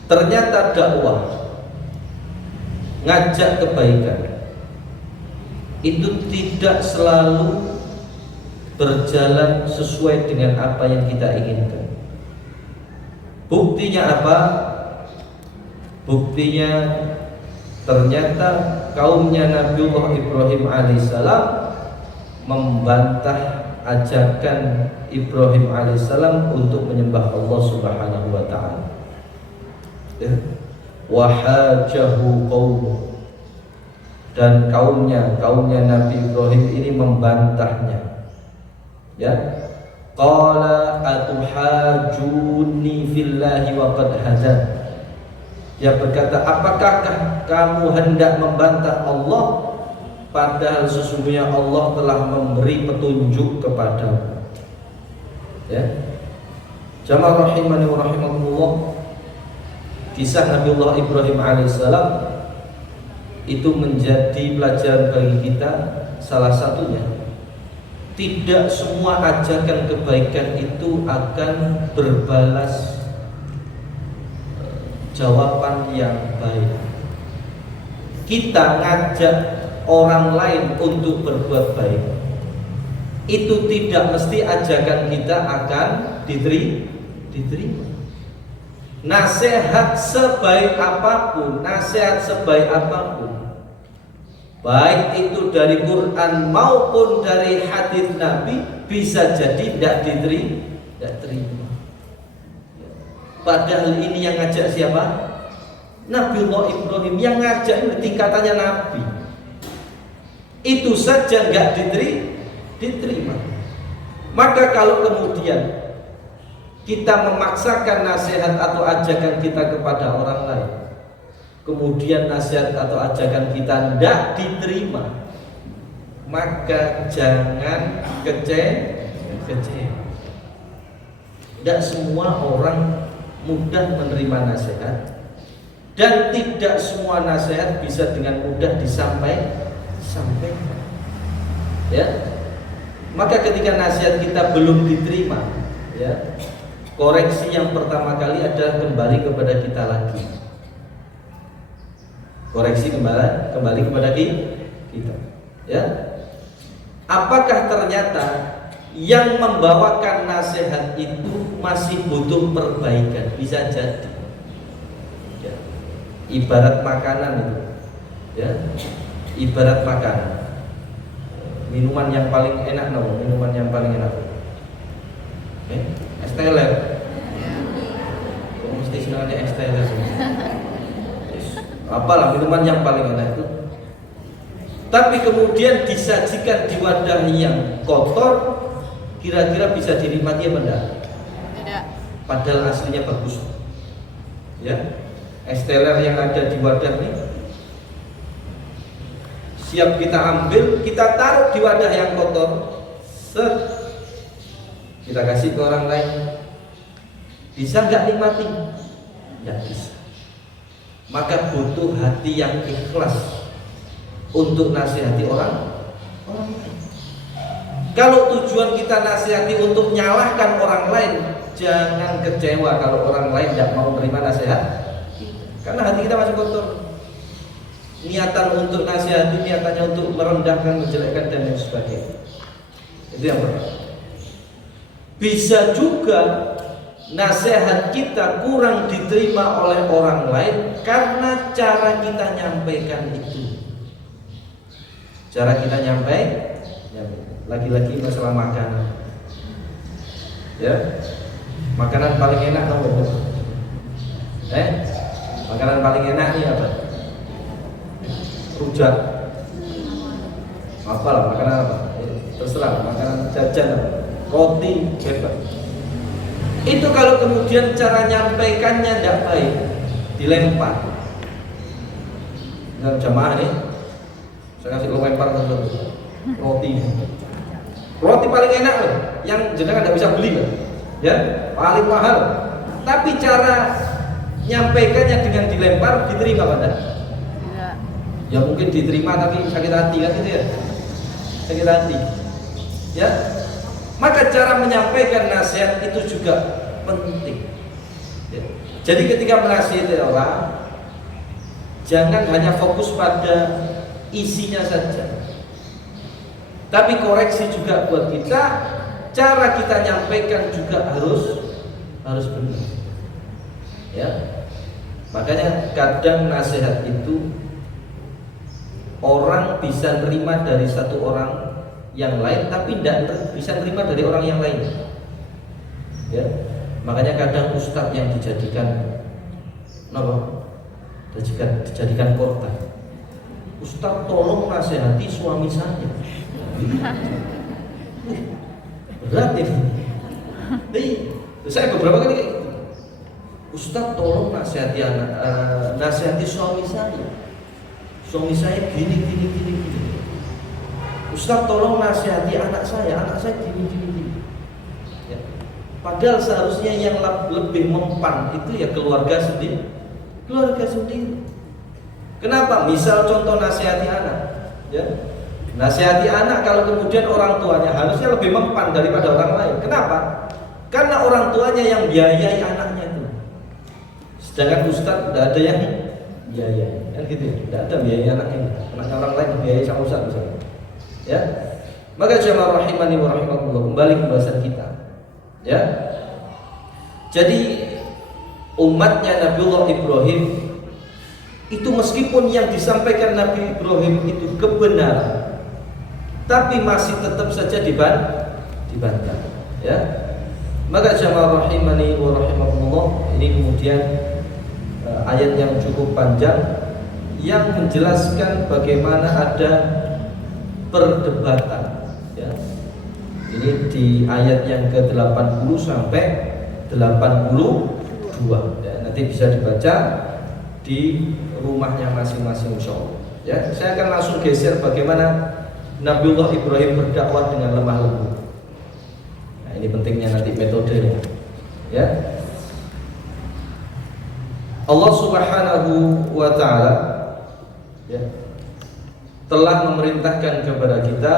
ternyata dakwah, ngajak kebaikan itu tidak selalu berjalan sesuai dengan apa yang kita inginkan. Buktinya apa? Buktinya ternyata kaumnya Nabiullah Ibrahim alaihissalam membantah ajakan Ibrahim alaihissalam untuk menyembah Allah Subhanahu wa ta'ala. Wahajahu qaumuh, dan kaumnya Nabi Ibrahim ini membantahnya. Ya, qala atuhajuni fillahi wa qad hadan. Dia berkata, apakah kamu hendak membantah Allah padahal sesungguhnya Allah telah memberi petunjuk kepadamu. Ya, jamaah rahimani wa rahimakumullah, kisah Nabiullah Ibrahim alaihissalam itu menjadi pelajaran bagi kita. Salah satunya, tidak semua ajakan kebaikan itu akan berbalas jawaban yang baik. Kita ngajak orang lain untuk berbuat baik, itu tidak mesti ajakan kita akan diterima. Nasihat sebaik apapun, baik itu dari Quran maupun dari hadis Nabi, bisa jadi tidak diterima. Padahal ini yang ngajak siapa? Nabiullah Ibrahim. Yang ngajak ini tingkatannya Nabi. Itu saja nggak diterima. Maka kalau kemudian kita memaksakan nasihat atau ajakan kita kepada orang lain, kemudian nasihat atau ajakan kita tidak diterima, maka jangan kecewa. Tidak semua orang mudah menerima nasihat, dan tidak semua nasihat bisa dengan mudah sampaikan. Ya. Maka ketika nasihat kita belum diterima, ya, koreksi yang pertama kali adalah kembali kepada kita lagi. Koreksi kembali kepada kita. Ya. Apakah ternyata yang membawakan nasihat itu masih butuh perbaikan? Bisa jadi. Ya. Ibarat makanan itu. Ya. Ibarat makanan. Minuman yang paling enak minuman yang paling enak. Es teler. Mesti senangnya es teler. Apalah minuman yang paling enak itu. Tapi kemudian disajikan di wadah yang kotor, kira-kira bisa dinikmati apa enggak? Tidak. Padahal aslinya bagus. Ya. Es teler yang ada di wadah ini siap kita ambil, kita taruh di wadah yang kotor, kita kasih ke orang lain. Bisa nggak nikmati? Nggak bisa. Maka butuh hati yang ikhlas untuk nasihati orang lain. Kalau tujuan kita nasihati untuk nyalahkan orang lain, jangan kecewa kalau orang lain tidak mau menerima nasihat, karena hati kita masih kotor. Niatan untuk nasihati, niatannya untuk merendahkan, menjelekkan dan lain sebagainya. Itu yang pertama. Bisa juga nasihat kita kurang diterima oleh orang lain karena cara kita nyampaikan itu. Cara kita nyampaikan, lagi-lagi masalah makanan. Ya, makanan paling enak kamu. Makanan paling enak nih apa? Rujak, apalah makanan apa? Terserah, makanan jajan, roti, bebas. Itu kalau kemudian cara nyampaikannya tidak baik, dilempar. Nah, jamaah nih, saya kasih lempar roti. Roti paling enak loh, yang jenengan tidak bisa beli kan? Ya, paling mahal. Tapi cara nyampaikannya dengan dilempar, diterima pada? Ya mungkin diterima tapi sakit hati kan itu ya, sakit hati. Ya, maka cara menyampaikan nasihat itu juga penting. Ya. Jadi ketika menasihati orang, jangan hanya fokus pada isinya saja, tapi koreksi juga buat kita. Cara kita nyampaikan juga harus benar. Ya, makanya kadang nasihat itu orang bisa nerima dari satu orang yang lain, tapi tidak bisa nerima dari orang yang lain. Ya, makanya kadang ustadz yang dijadikan dijadikan korban. Ustadz tolong nasihati suami saya. Berat ini. Saya beberapa kali ustadz tolong nasihati suami saya. Suami saya gini. Ustaz tolong nasihati anak saya gini. Ya. Padahal seharusnya yang lebih mempan itu ya keluarga sendiri. Kenapa? Misal contoh nasihati anak, ya. Nasihati anak kalau kemudian orang tuanya harusnya lebih mempan daripada orang lain. Kenapa? Karena orang tuanya yang biayai anaknya itu. Sedangkan ustaz tidak ada yang biayai. Kan gitu ya, tidak ada biaya anaknya orang lain biaya sama ustaz misalnya. Ya, maka jamaah rahimani wa rahimakumullah, kembali ke bahasan kita. Ya, jadi umatnya Nabiullah Ibrahim itu meskipun yang disampaikan Nabi Ibrahim itu kebenaran, tapi masih tetap saja dibantah. Ya, maka jamaah rahimani wa rahimakumullah, ini kemudian ayat yang cukup panjang yang menjelaskan bagaimana ada perdebatan, ya. Ini di ayat yang ke-80 sampai 82, ya. Nanti bisa dibaca di rumahnya masing-masing insyaallah. Ya, saya akan langsung geser bagaimana Nabiullah Ibrahim berdakwah dengan lemah lembut. Nah, ini pentingnya nanti metodenya. Ya. Allah Subhanahu wa taala, ya, telah memerintahkan kepada kita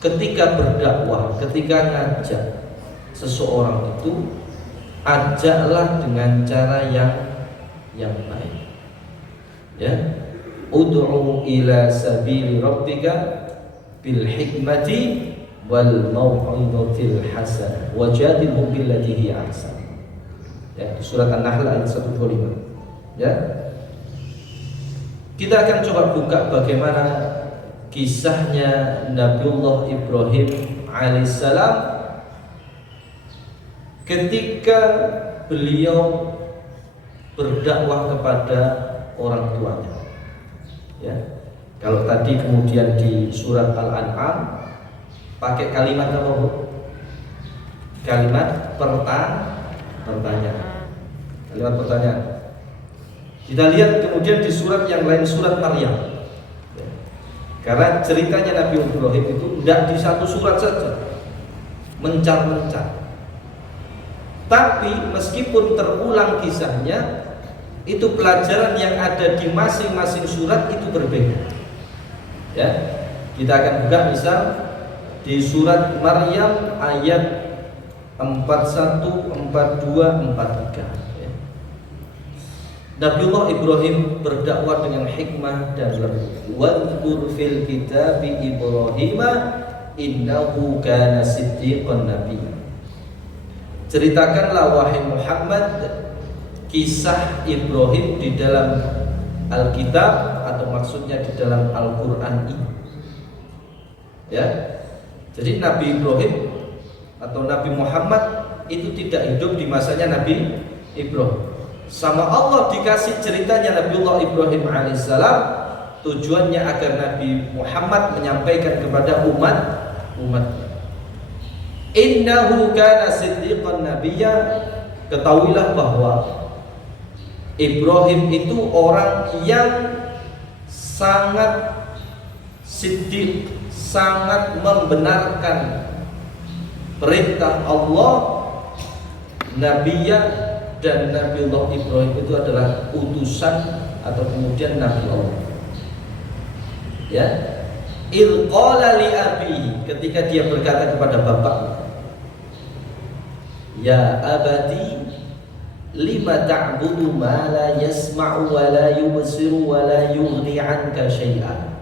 ketika berdakwah, ketika ngajak seseorang itu, ajaklah dengan cara yang baik. Ya, ud'u ila sabili rabbika bil hikmati wal mau'izatil hasanah wajadilhum billati hi ahsan. Ya, surat An-Nahl ayat 125. Ya. Kita akan coba buka bagaimana kisahnya Nabiullah Ibrahim alaihissalam ketika beliau berdakwah kepada orang tuanya. Ya. Kalau tadi kemudian di surat Al-An'am pakai kalimat apa, Bu? Kalimat pertanyaan. Kalimat pertanyaan. Kita lihat kemudian di surat yang lain, surat Maryam. Ya. Karena ceritanya Nabi Ibrahim itu tidak di satu surat saja, mencar-mencar. Tapi meskipun terulang kisahnya, itu pelajaran yang ada di masing-masing surat itu berbeda. Ya, kita akan buka misal di surat Maryam ayat 41, 42, 43. Ya. Nabiullah Ibrahim berdakwah dengan hikmah dan lembut. Wadhkur fil kitabi Ibrahim innahu kana siddiqan nabiyya. Ceritakanlah wahai Muhammad kisah Ibrahim di dalam Alkitab, atau maksudnya di dalam Al-Quran ini. Ya, jadi Nabi Ibrahim atau Nabi Muhammad itu tidak hidup di masanya Nabi Ibrahim. Sama Allah dikasih ceritanya Nabiullah Ibrahim alaihissalam, tujuannya agar Nabi Muhammad menyampaikan kepada umat. Innahu kana siddiqan nabiyya. Ketahuilah bahwa Ibrahim itu orang yang sangat siddiq, sangat membenarkan perintah Allah, nabiyya, dan Nabiullah Ibrahim itu adalah utusan atau kemudian Nabi Allah. Ya, il qala li abi, ketika dia berkata kepada bapaknya, ya abadi lima ta'budu ma la yasma'u wa la yubsiru wa la yughni 'anka syai'an.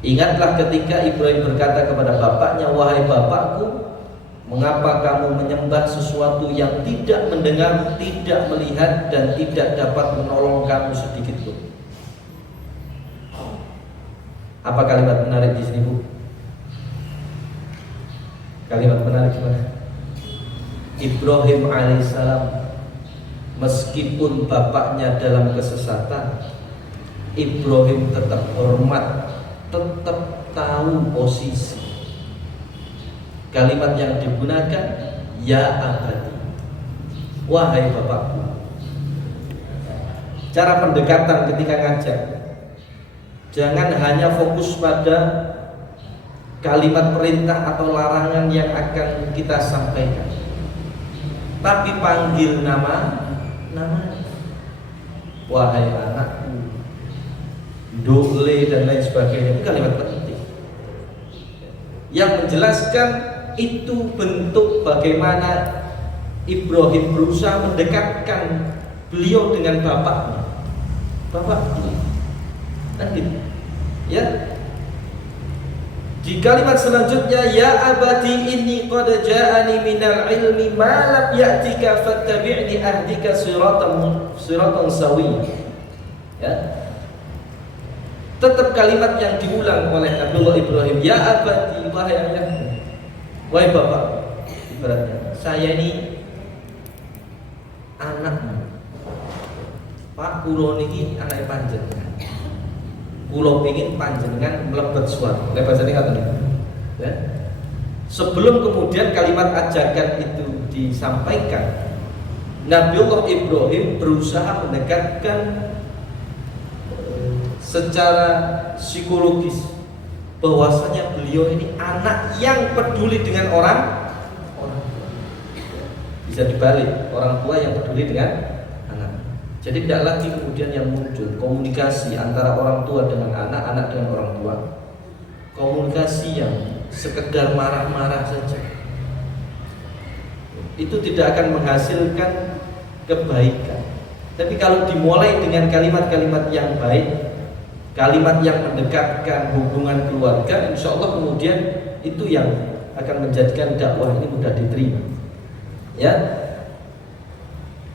Ingatlah ketika Ibrahim berkata kepada bapaknya, wahai bapakku, mengapa kamu menyembah sesuatu yang tidak mendengar, tidak melihat, dan tidak dapat menolong kamu sedikit pun? Apa kalimat menarik di sini, Bu? Kalimat menarik gimana? Ibrahim alaihissalam meskipun bapaknya dalam kesesatan, Ibrahim tetap hormat, tetap tahu posisi. Kalimat yang digunakan, ya abadi, wahai bapakku. Cara pendekatan ketika ngajak, jangan hanya fokus pada kalimat perintah atau larangan yang akan kita sampaikan, tapi panggil nama, wahai anakku, dole, dan lain sebagainya. Itu kalimat penting yang menjelaskan itu bentuk bagaimana Ibrahim berusaha mendekatkan beliau dengan bapaknya. Kan gitu. Ya. Di kalimat selanjutnya, ya abadi inni qad ja'ani minal ilmi ma lam ya'tika fattabi'ni ahdika siratan sawiyya. Ya. Tetap kalimat yang diulang oleh Nabiullah Ibrahim, ya abadi, wahai ayahku, wahai bapak. Ibaratnya, saya ini anakmu, Pak, kulo niki anak panjenengan. Kulo pingin panjenengan melebet suara. Lepas ini kata ya. Sebelum kemudian kalimat ajakan itu disampaikan, Nabiullah Ibrahim berusaha mendekatkan secara psikologis bahwasanya beliau ini anak yang peduli dengan orang. Bisa dibalik, orang tua yang peduli dengan anak. Jadi tidak lagi kemudian yang muncul komunikasi antara orang tua dengan anak, anak dengan orang tua. Komunikasi yang sekedar marah-marah saja. Itu tidak akan menghasilkan kebaikan. Tapi kalau dimulai dengan kalimat-kalimat yang baik, kalimat yang mendekatkan hubungan keluarga, insya Allah kemudian itu yang akan menjadikan dakwah ini mudah diterima. Ya.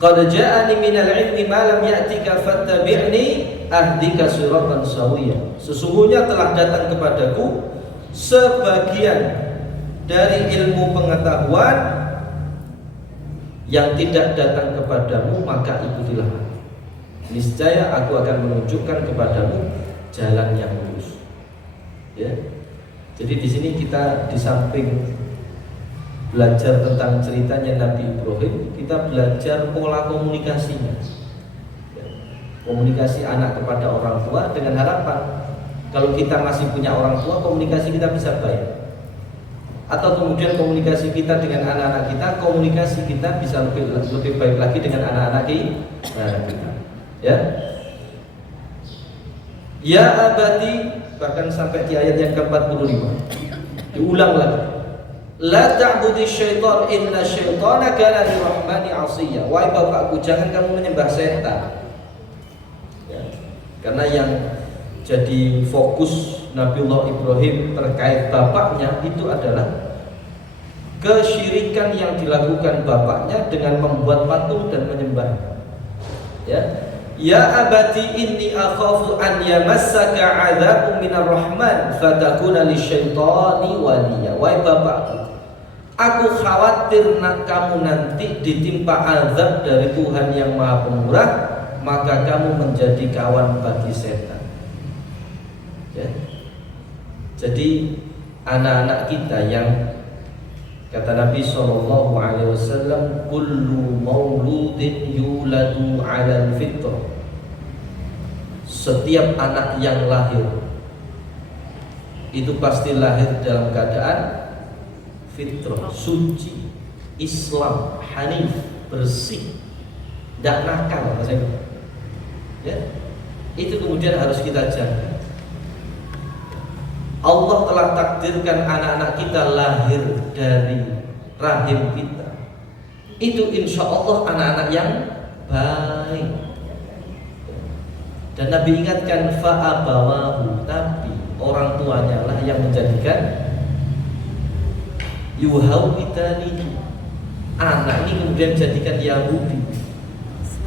Qad ja'ani minal ilmi ma lam ya'tika fattabi'ni ahdika siratan sawiyya. Sesungguhnya telah datang kepadaku sebagian dari ilmu pengetahuan yang tidak datang kepadamu, maka ikutilah. Niscaya aku akan menunjukkan kepadamu jalan yang lurus. Ya. Jadi di sini kita di samping belajar tentang ceritanya Nabi Ibrahim, kita belajar pola komunikasinya. Komunikasi anak kepada orang tua dengan harapan kalau kita masih punya orang tua, komunikasi kita bisa baik. Atau kemudian komunikasi kita dengan anak-anak kita, komunikasi kita bisa lebih baik lagi dengan anak-anak kita. Ya. Ya abadi, bahkan sampai di ayat yang ke-45. Diulang lagi. La ta'budi syaitan inna syaitana kana lirrahmani 'asiyya. Wahai bapakku, jangan kamu menyembah setan. Ya. Karena yang jadi fokus Nabiullah Ibrahim terkait bapaknya itu adalah kesyirikan yang dilakukan bapaknya dengan membuat patung dan menyembah. Ya. Ya abati inni akhafu an yamassaka 'adzabun minar rahman fatakuna lisyaitani waliya. Wahai bapakku, aku khawatir kamu nanti ditimpa azab dari Tuhan yang Maha Pemurah, maka kamu menjadi kawan bagi setan. Ya. Jadi anak-anak kita yang kata Nabi SAW, kullu mauludin yuladu 'alal fitrah. Setiap anak yang lahir itu pasti lahir dalam keadaan fitrah, suci, Islam, hanif, bersih, tidak nakal. Ya. Itu kemudian harus kita jaga. Allah telah takdirkan anak-anak kita lahir dari rahim kita. Itu insya Allah anak-anak yang baik. Dan Nabi ingatkan fa'abawahu, tapi orang tuanya lah yang menjadikan yuhawidanihi, anak ini kemudian jadikan Yahudi,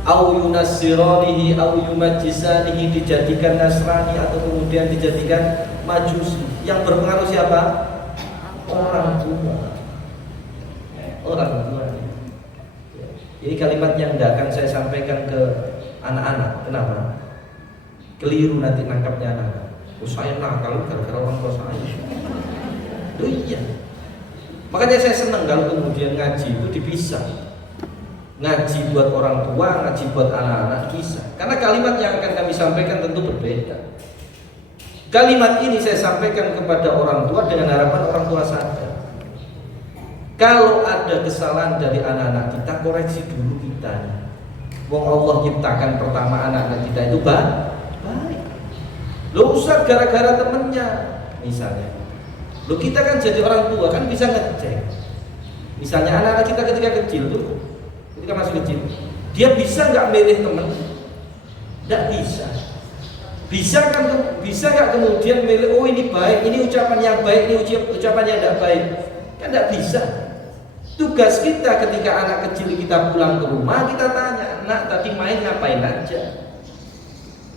au yunassiranihi au yumajjisanihi, dijadikan Nasrani atau kemudian dijadikan Majusi. Yang berpengaruh siapa? Orang tua. Orang tua. Ini kalimat yang tidak akan saya sampaikan ke anak-anak. Kenapa? Keliru nanti nangkapnya anak. Oh, saya nakal gara-gara orang tua saya. Oh iya. Makanya saya senang kalau kemudian ngaji itu dipisah. Ngaji buat orang tua, ngaji buat anak-anak kisah. Karena kalimat yang akan kami sampaikan tentu berbeda. Kalimat ini saya sampaikan kepada orang tua dengan harapan orang tua sadar. Kalau ada kesalahan dari anak-anak kita, koreksi dulu kita. Wong Allah ciptakan pertama anak-anak kita itu baik. Lo usah gara-gara temennya misalnya. Lo kita kan jadi orang tua kan bisa ngecek. Misalnya anak-anak kita ketika kecil tuh, ketika masih kecil, dia bisa nggak milih teman? Nggak bisa. Bisa nggak kemudian milih, oh ini baik, ini ucapan yang baik, ini ucapan yang tidak baik? Kan nggak bisa. Tugas kita ketika anak kecil kita pulang ke rumah, kita tanya, nak tadi main ngapain aja?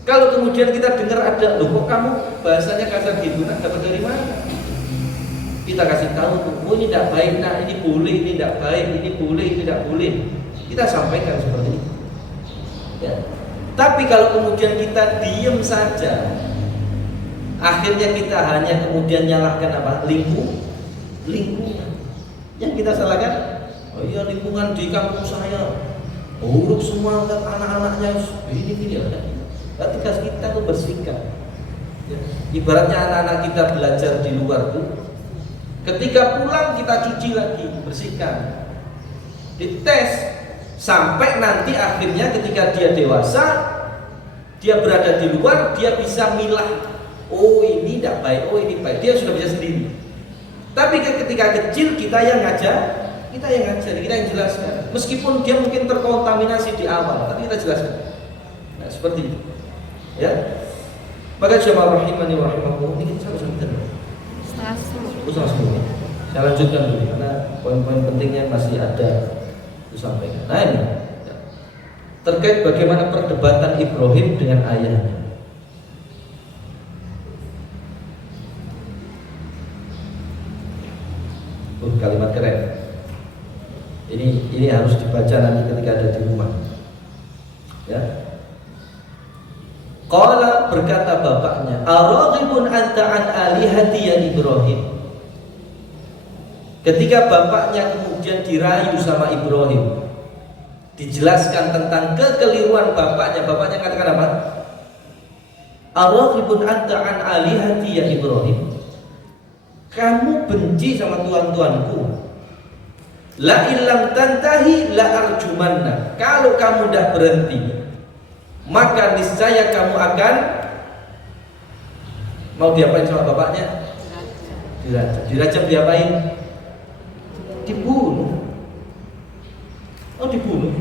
Kalau kemudian kita dengar ada, loh kok kamu bahasanya kasar gitu, nak dapat dari mana? Kita kasih tahu, oh ini tidak baik, nak ini boleh, ini tidak baik, ini boleh, ini tidak boleh. Kita sampaikan seperti itu. Ya. Tapi kalau kemudian kita diem saja, akhirnya kita hanya kemudian nyalahkan apa? Lingkungan. Yang kita salahkan, oh iya lingkungan di kampung saya buruk semua, anak-anaknya ini ya. Tugas kita tuh bersihkan. Ya. Ibaratnya anak-anak kita belajar di luar tuh, ketika pulang kita cuci lagi, bersihkan, dites. Sampai nanti akhirnya ketika dia dewasa, dia berada di luar, dia bisa milah. Oh ini tidak baik, oh ini baik. Dia sudah bisa sendiri. Tapi ketika kecil kita yang ngajar, kita yang jelaskan. Meskipun dia mungkin terkontaminasi di awal, tapi kita jelaskan. Nah seperti itu. Ya. Maka jemaah rahimani wa rahimakumullah, ini kita Setengah 10. Setengah 10. Saya lanjutkan dulu karena poin-poin pentingnya masih ada disampaikan. Nah ini terkait bagaimana perdebatan Ibrahim dengan ayahnya. Kalimat keren. Ini harus dibaca nanti ketika ada di rumah. Ya. Qala, berkata bapaknya, "Araghibun anta an alihati ya Ibrahim." Ketika bapaknya kemudian dirayu sama Ibrahim, dijelaskan tentang kekeliruan bapaknya. Bapaknya katakan apa? "Araghibun anta an alihati ya Ibrahim." Kamu benci sama Tuhan-Tuhanku. La illam tantahi la arjumanna. Kalau kamu tidak berhenti, maka niscaya kamu akan mau diapain sama bapaknya? Dirajam. Dirajam diapain? Dibunuh. Oh dibunuh.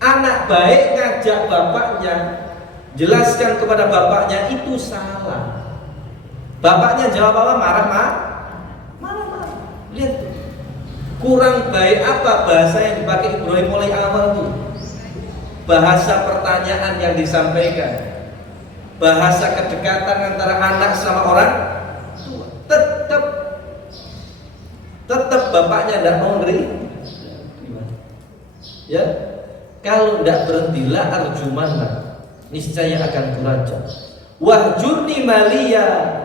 Anak baik ngajak bapaknya, jelaskan kepada bapaknya itu salah. Bapaknya jawab apa? Marah. Lihat tuh. Kurang baik apa bahasa yang dipakai Ibrahim mulai awal tuh. Bahasa pertanyaan yang disampaikan, bahasa kedekatan antara anak sama orang tua. Tetap bapaknya tidak mau nerima. Ya, kalau tidak berhentilah arjumanna, niscaya akan kurajam. Wahjurni maliya,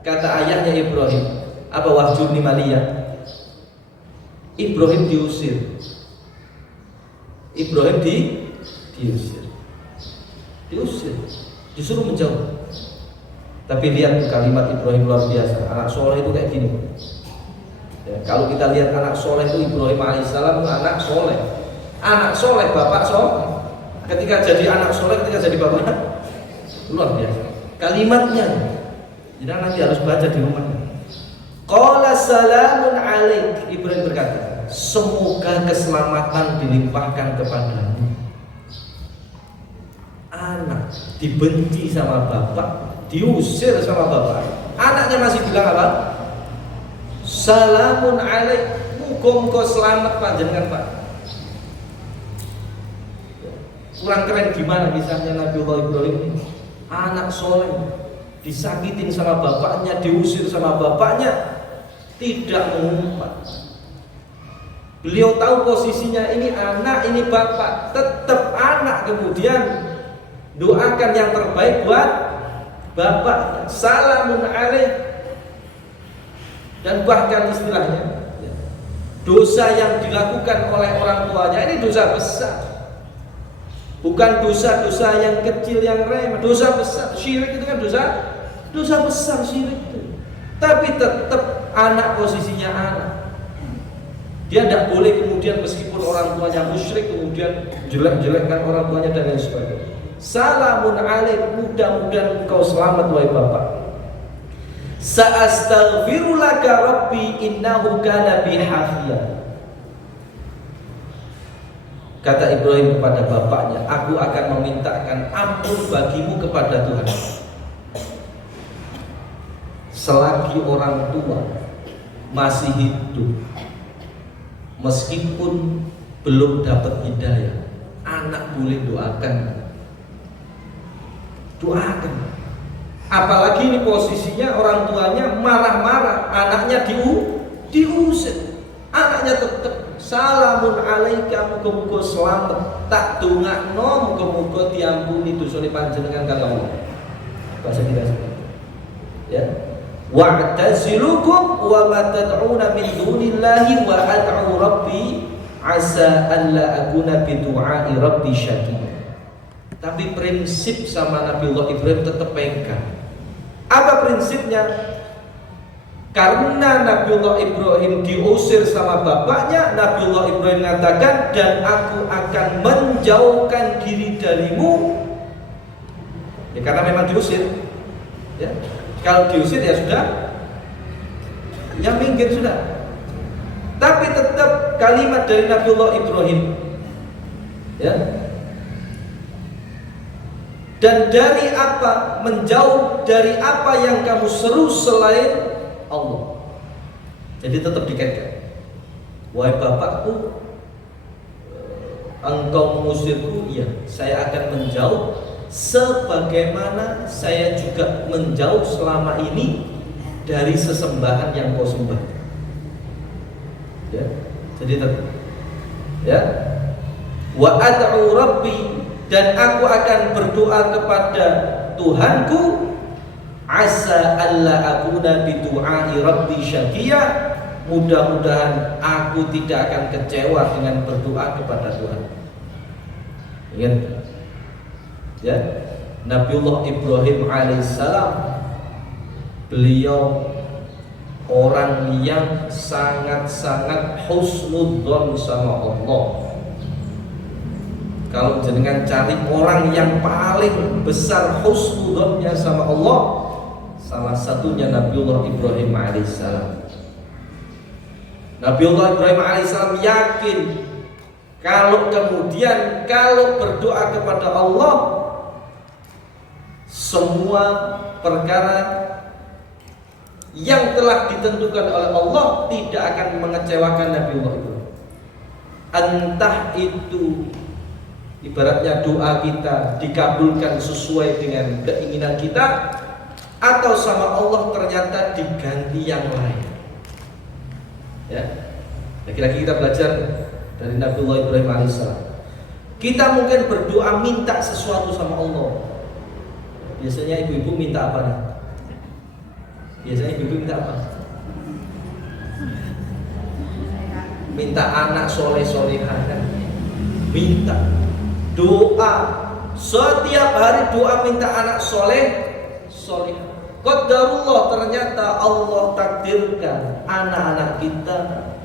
kata ayahnya Ibrahim. Apa wahjurni maliya? Ibrahim diusir. Ibrahim diusir. Disuruh menjauh. Tapi lihat kalimat Ibrahim luar biasa. Anak soleh itu kayak gini. Ya, kalau kita lihat anak soleh itu Ibrahim alaihissalam anak soleh. Anak soleh, bapak soleh. Ketika jadi anak soleh, ketika jadi bapak, luar biasa. Kalimatnya. Jadi nanti harus baca di rumah. Qala salamun alaik. Ibrahim berkata, semoga keselamatan dilimpahkan kepadamu. Anak dibenci sama bapak, diusir sama bapak. Anaknya masih bilang apa? Salamun alaik. Muga-muga selamat panjenengan Pak. Kurang keren gimana misalnya Nabiullah Ibrahim ini, anak soleh, disakitin sama bapaknya, diusir sama bapaknya, tidak mengumpat. Beliau tahu posisinya, ini anak, ini bapak, tetap anak. Kemudian doakan yang terbaik buat bapak. Salamun alaih. Dan bahkan istilahnya, dosa yang dilakukan oleh orang tuanya ini dosa besar. Bukan dosa-dosa yang kecil yang remeh, dosa besar. Syirik itu kan dosa besar syirik itu. Tapi tetap anak posisinya anak. Dia tidak boleh kemudian meskipun orang tuanya musyrik kemudian jelek-jelekkan orang tuanya dan lain sebagainya. Salamun alaik, mudah-mudahan engkau selamat wahai bapak. Sa'astaghfiru laka rabbi innahu kana bi hafiya. Kata Ibrahim kepada bapaknya, aku akan memintakan ampun bagimu kepada Tuhan selagi orang tua masih hidup, meskipun belum dapat hidayah. Anak boleh doakan. Apalagi ini posisinya orang tuanya marah-marah, anaknya diusir. Anaknya tetap salamun alaika, muga-muga selamat, tak dongakno muga-muga diampuni dosane panjenengan kali Allah. Bahasa kita seperti itu. Ya. Wa'tazilukum wa ma tad'una min dunillahi wa ad'u rabbi asa alla akuna bi du'ai rabbi syaqiya. Tapi prinsip sama Nabiullah Ibrahim tetap pegang. Apa prinsipnya? Karena Nabiullah Ibrahim diusir sama bapaknya, Nabiullah Ibrahim mengatakan, dan aku akan menjauhkan diri darimu. Ya, karena memang diusir. Ya. Kalau diusir ya sudah, ya minggir sudah. Tapi tetap kalimat dari Nabiullah Ibrahim. Ya. Dan dari apa? Menjauh dari apa yang kamu seru selain Allah. Jadi tetap dikaitkan. Wahai bapakku, engkau mengusirku, iya, saya akan menjauh sebagaimana saya juga menjauh selama ini dari sesembahan yang kau sembah. Ya, jadi tetap. Ya. Wa ad'u rabbi, dan aku akan berdoa kepada Tuhanku, asa alla akuna bidu'ai rabbi syaqiya, mudah-mudahan aku tidak akan kecewa dengan berdoa kepada Tuhan. Ingat ya, Nabiullah Ibrahim alaihissalam, beliau orang yang sangat-sangat husnudzon sama Allah. Kalau jenengan cari orang yang paling besar husnudzonnya sama Allah, salah satunya Nabiullah Ibrahim alaihissalam. Nabiullah Ibrahim alaihissalam yakin kalau berdoa kepada Allah, semua perkara yang telah ditentukan oleh Allah tidak akan mengecewakan Nabiullah Ibrahim. Entah itu ibaratnya doa kita dikabulkan sesuai dengan keinginan kita, atau sama Allah ternyata diganti yang lain. Ya, lagi-lagi kita belajar dari Nabiullah Ibrahim alaihissalam. Kita mungkin berdoa minta sesuatu sama Allah. Biasanya ibu-ibu minta apa nih? Biasanya ibu-ibu minta apa? Minta anak soleh-solehah kan? Minta doa setiap hari, doa minta anak soleh-solehah. Qadarullah, ternyata Allah takdirkan anak-anak kita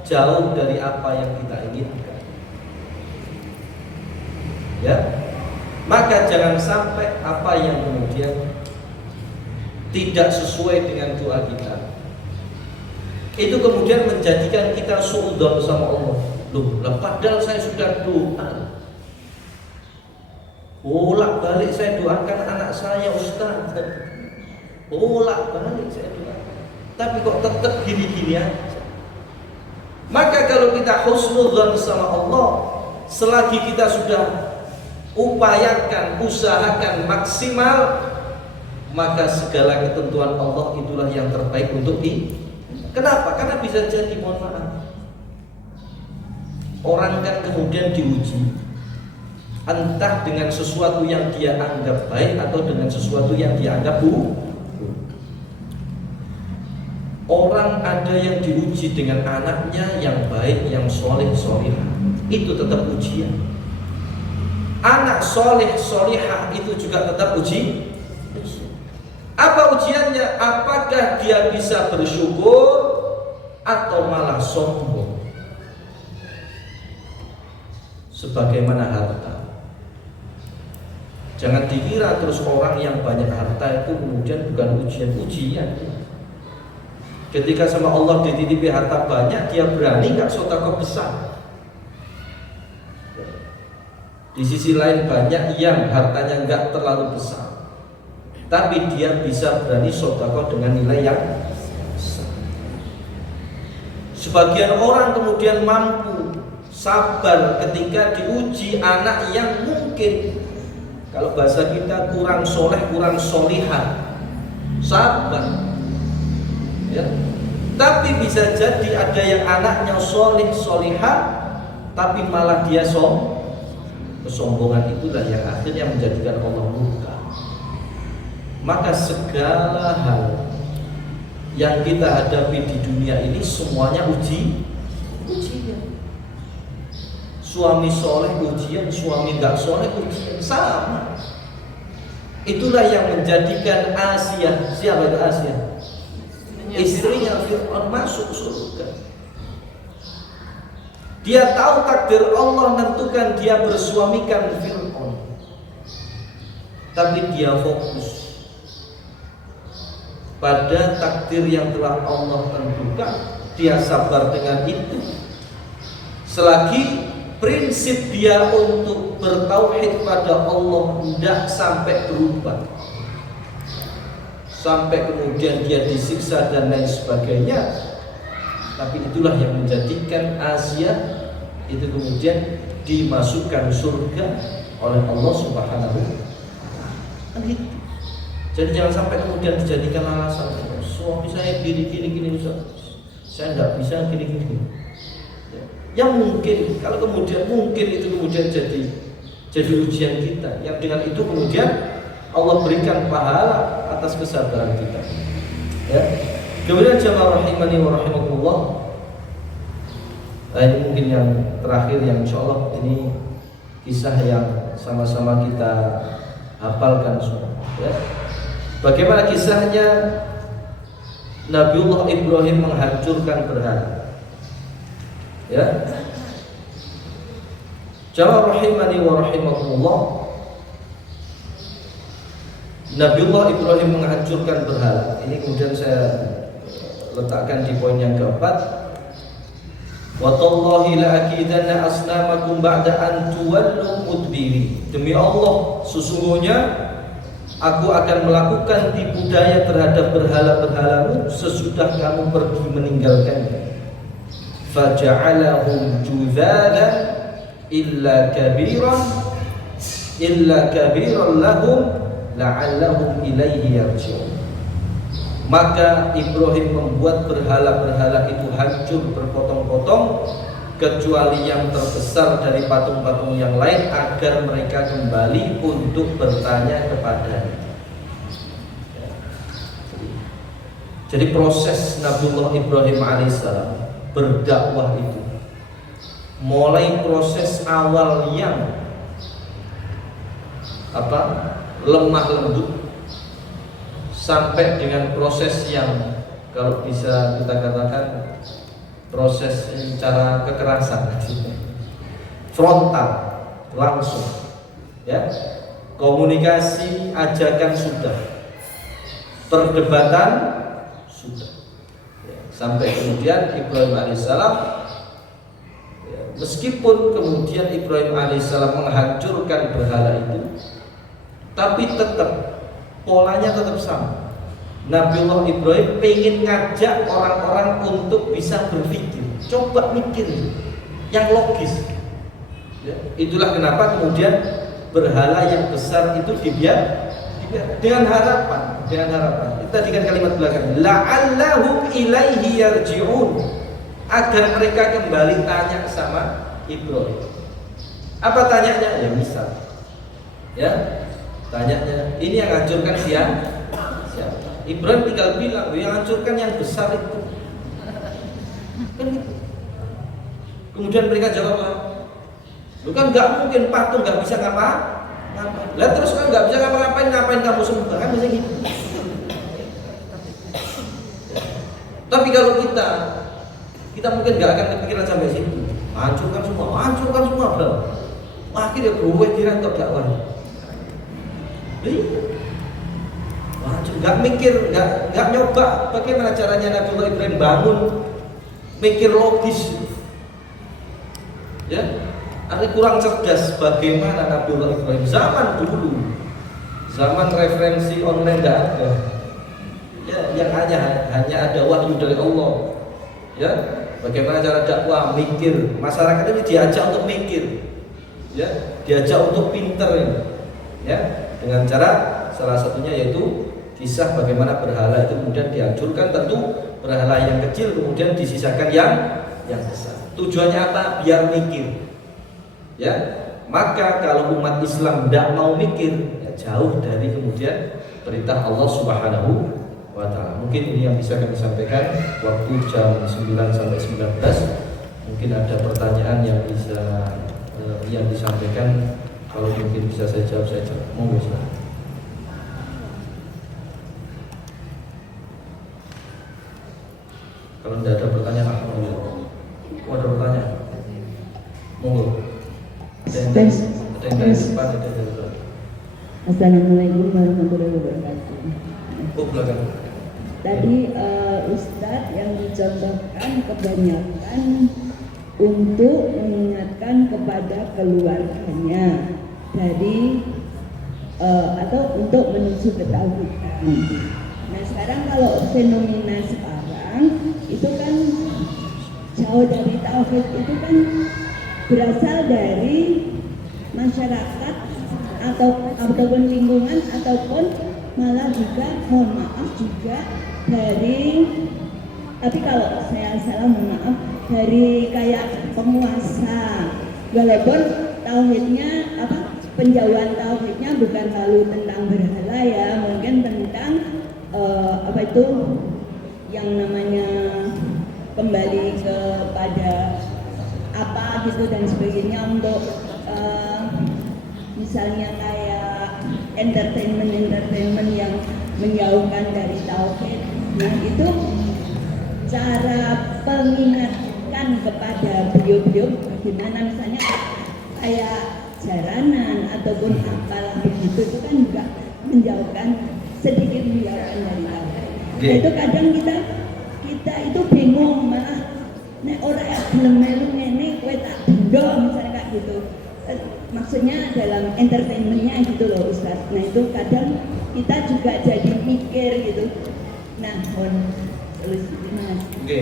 jauh dari apa yang kita inginkan. Ya, maka jangan sampai apa yang kemudian tidak sesuai dengan doa kita itu kemudian menjadikan kita suudzon sama Allah. Loh, padahal saya sudah doa, bolak-balik saya doakan anak saya, Ustaz, bolak-balik saya doakan, tapi kok tetap gini-gini aja. Maka kalau kita husnudzon sama Allah, selagi kita sudah upayakan, usahakan maksimal, maka segala ketentuan Allah itulah yang terbaik untuk kita. Kenapa? Karena bisa jadi, mohon maaf, orang kan kemudian diuji, entah dengan sesuatu yang dia anggap baik atau dengan sesuatu yang dia anggap buruk. Orang ada yang diuji dengan anaknya yang baik, yang soleh, solihah, itu tetap ujian. Anak soleh, solihah itu juga tetap uji. Apa ujiannya? Apakah dia bisa bersyukur atau malah sombong? Sebagaimana harta, jangan dikira terus orang yang banyak harta itu kemudian bukan ujian. Ketika sama Allah dititipi harta banyak, dia berani nggak sedekah besar. Di sisi lain banyak yang hartanya nggak terlalu besar, tapi dia bisa berani sedekah dengan nilai yang besar. Sebagian orang kemudian mampu sabar ketika diuji anak yang mungkin, kalau bahasa kita, kurang soleh, kurang solihah, sabar. Ya. Tapi bisa jadi ada yang anaknya soleh, solihah, tapi malah dia kesombongan, itulah yang akhirnya menjadikan Allah murka. Maka segala hal yang kita hadapi di dunia ini semuanya ujian. Suami soleh ujian, suami nggak soleh ujian, sama. Itulah yang menjadikan Asia, siapa itu Asia? istrinya Fir'aun masuk surga. Dia tahu takdir Allah menentukan dia bersuamikan Fir'aun, tapi dia fokus pada takdir yang telah Allah tentukan. Dia sabar dengan itu. Selagi prinsip dia untuk bertauhid pada Allah tidak sampai berubah, sampai kemudian dia disiksa dan lain sebagainya, tapi itulah yang menjadikan Asia itu kemudian dimasukkan surga oleh Allah Subhanahu wa ta'ala. Jadi jangan sampai kemudian dijadikan alasan, suami saya gini saya tidak bisa gini. Yang mungkin kalau kemudian itu kemudian jadi ujian kita, yang dengan itu kemudian Allah berikan pahala atas kesabaran kita. Ya. Kemudian jamaah rahimani wa rahimakumullah. Ini mungkin yang terakhir yang insyaallah ini kisah yang sama-sama kita hafalkan semua. Ya. Bagaimana kisahnya Nabiullah Ibrahim menghancurkan berhala. Ya. Jamaah rahimani wa rahimakumullah. Nabiullah Ibrahim menghancurkan berhala. Ini kemudian saya letakkan di poin yang keempat. Wa tallahi la akidanna asnamakum ba'da an tuwallu mudbiri. Demi Allah, sesungguhnya aku akan melakukan tipu daya terhadap berhala-berhalamu sesudah kamu pergi meninggalkannya. Faja'alahum judzalan illa kabiran lahum la'allahum ilaihi yarji'un. Maka Ibrahim membuat berhala-berhala itu hancur berpotong-potong, kecuali yang terbesar dari patung-patung yang lain, agar mereka kembali untuk bertanya kepadanya. Jadi proses Nabiullah Ibrahim alaihissalam berdakwah itu mulai proses awal yang lemah lembut, sampai dengan proses yang kalau bisa kita katakan proses cara kekerasan, frontal, langsung, ya, komunikasi, ajakan sudah, perdebatan sudah, ya, sampai kemudian Ibrahim alaihissalam, ya, meskipun kemudian Ibrahim alaihissalam menghancurkan berhala itu, tapi tetap polanya tetap sama. Nabiullah Ibrahim pengen ngajak orang-orang untuk bisa berpikir, coba mikir yang logis. Ya, itulah kenapa kemudian berhala yang besar itu dibiar dengan harapan. Tadi kan kalimat belakang, la'allahum ilaihi yarji'un, agar mereka kembali tanya sama Ibrahim. Apa tanyanya? Ya misal, ya. Tanyanya, ini yang hancurkan siapa? Ibrahim tinggal bilang, yang hancurkan yang besar itu. Kemudian mereka jawab, lu kan nggak mungkin patung nggak bisa ngapa-ngapain. Lah terus kan nggak bisa ngapa-ngapain, ngapain kamu sembah? Kan bisa gitu. Tapi kalau kita mungkin nggak akan kepikiran sampai situ. Hancurkan semua, bro. Akhirnya gue kira untuk dakwah. Nggak mikir, nggak nyoba bagaimana caranya Nabiullah Ibrahim bangun, mikir logis, ya, artinya kurang cerdas. Bagaimana Nabiullah Ibrahim zaman dulu, zaman referensi online nggak ada, ya, yang hanya ada wahyu dari Allah, ya, bagaimana cara dakwah, mikir, masyarakat ini diajak untuk mikir, ya, diajak untuk pinter ini, ya. Dengan cara salah satunya yaitu kisah bagaimana berhala itu kemudian dihancurkan, tentu berhala yang kecil kemudian disisakan yang besar. Tujuannya apa? Biar mikir. Ya, maka kalau umat Islam tidak mau mikir, ya jauh dari kemudian perintah Allah Subhanahu wa ta'ala. Mungkin ini yang bisa kami sampaikan. Waktu jam 9 sampai 19. Mungkin ada pertanyaan yang bisa yang disampaikan. Kalau mungkin bisa saya jawab, saya jawab. Monggo silakan. Kalau tidak ada pertanyaan, alhamdulillah. Oh, ada pertanyaan? Monggo. Ada yang dari depan, ada yang dari belakang. Assalamualaikum warahmatullahi wabarakatuh. Oh, belakang. Tadi Ustadz yang dicontohkan kebanyakan untuk mengingatkan kepada keluarganya dari atau untuk menuju ketauhidan. Nah sekarang kalau fenomena sekarang itu kan jauh dari tauhid, itu kan berasal dari masyarakat ataupun lingkungan, ataupun malah juga mohon maaf juga dari, tapi kalau saya salah mohon maaf, dari kayak penguasa, walaupun tauhidnya penjauhan tauhidnya bukan lalu tentang berhala ya, mungkin tentang yang namanya kembali kepada apa gitu dan sebagainya, untuk misalnya kayak entertainment yang menjauhkan dari tauhid. Nah itu cara pengingatkan kepada beliau-beliau bagaimana, misalnya kayak jaranan ataupun apalah begitu, itu kan juga menjauhkan, sedikit menjauhkan dari tauhid. Nah, itu kadang kita itu bingung, malah nek ora gelem melu ngene kowe tak bendo misalnya kayak gitu. Maksudnya dalam entertainmentnya gitu loh Ustaz. Nah itu kadang kita juga jadi mikir gitu. Nah, terus gimana? Oke.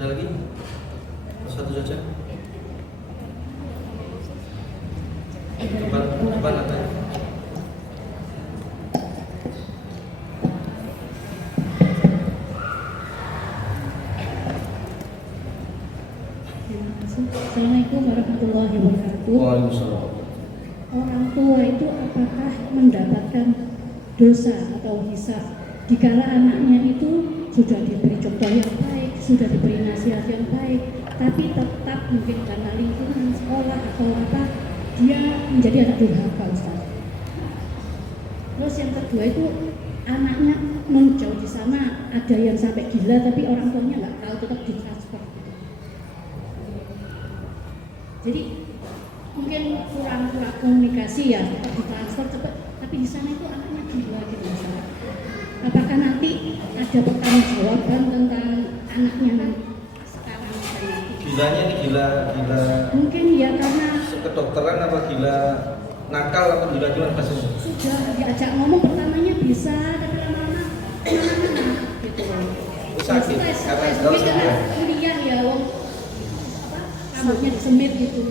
Ada lagi? Satu saja. Depan ada. Assalamualaikum warahmatullahi wabarakatuh. Waalaikumsalam. Orang tua itu apakah mendapatkan dosa atau hisab dikala anaknya itu sudah diberi contoh yang baik, sudah diberi nasihat yang baik, tapi tetap mungkin karena lingkungan sekolah atau apa, dia menjadi anak durhaka, Ustaz. Terus yang kedua itu anaknya menjauh di sana, ada yang sampai gila tapi orang tuanya nggak tahu, tetap ditransfer. Jadi mungkin kurang komunikasi ya, tetap ditransfer cepat, tapi di sana itu anaknya gila gitu misalnya. Apakah nanti ada pertanggungjawaban tentang anaknya sekarang misalnya? Gilanya ini gila Mungkin ya karena kedokteran apa gila nakal apa gila kasusnya? sudah diajak ngomong pertamanya bisa, tapi lama-lama gitu. Sakit, Stres, mungkin karena kuliah ya, rambutnya disemir gitu.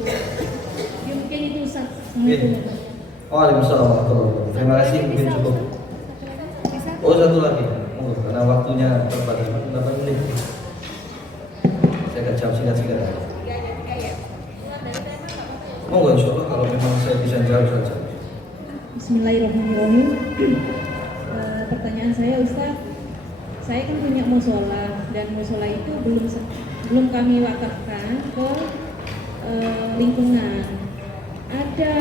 Ya mungkin itu Ustaz. Waalaikumsalam warahmatullahi wabarakatuh. Terima kasih, mungkin cukup. Oh, satu lagi. Oh, karena waktunya terbatas 8 menit. Saya akan jawab singkat-singkat. Monggo insyaallah kalau memang saya bisa jawab saja. Bismillahirrahmanirrahim. Pertanyaan saya Ustaz, saya kan punya musola dan musola itu belum kami wakafkan ke lingkungan. Ada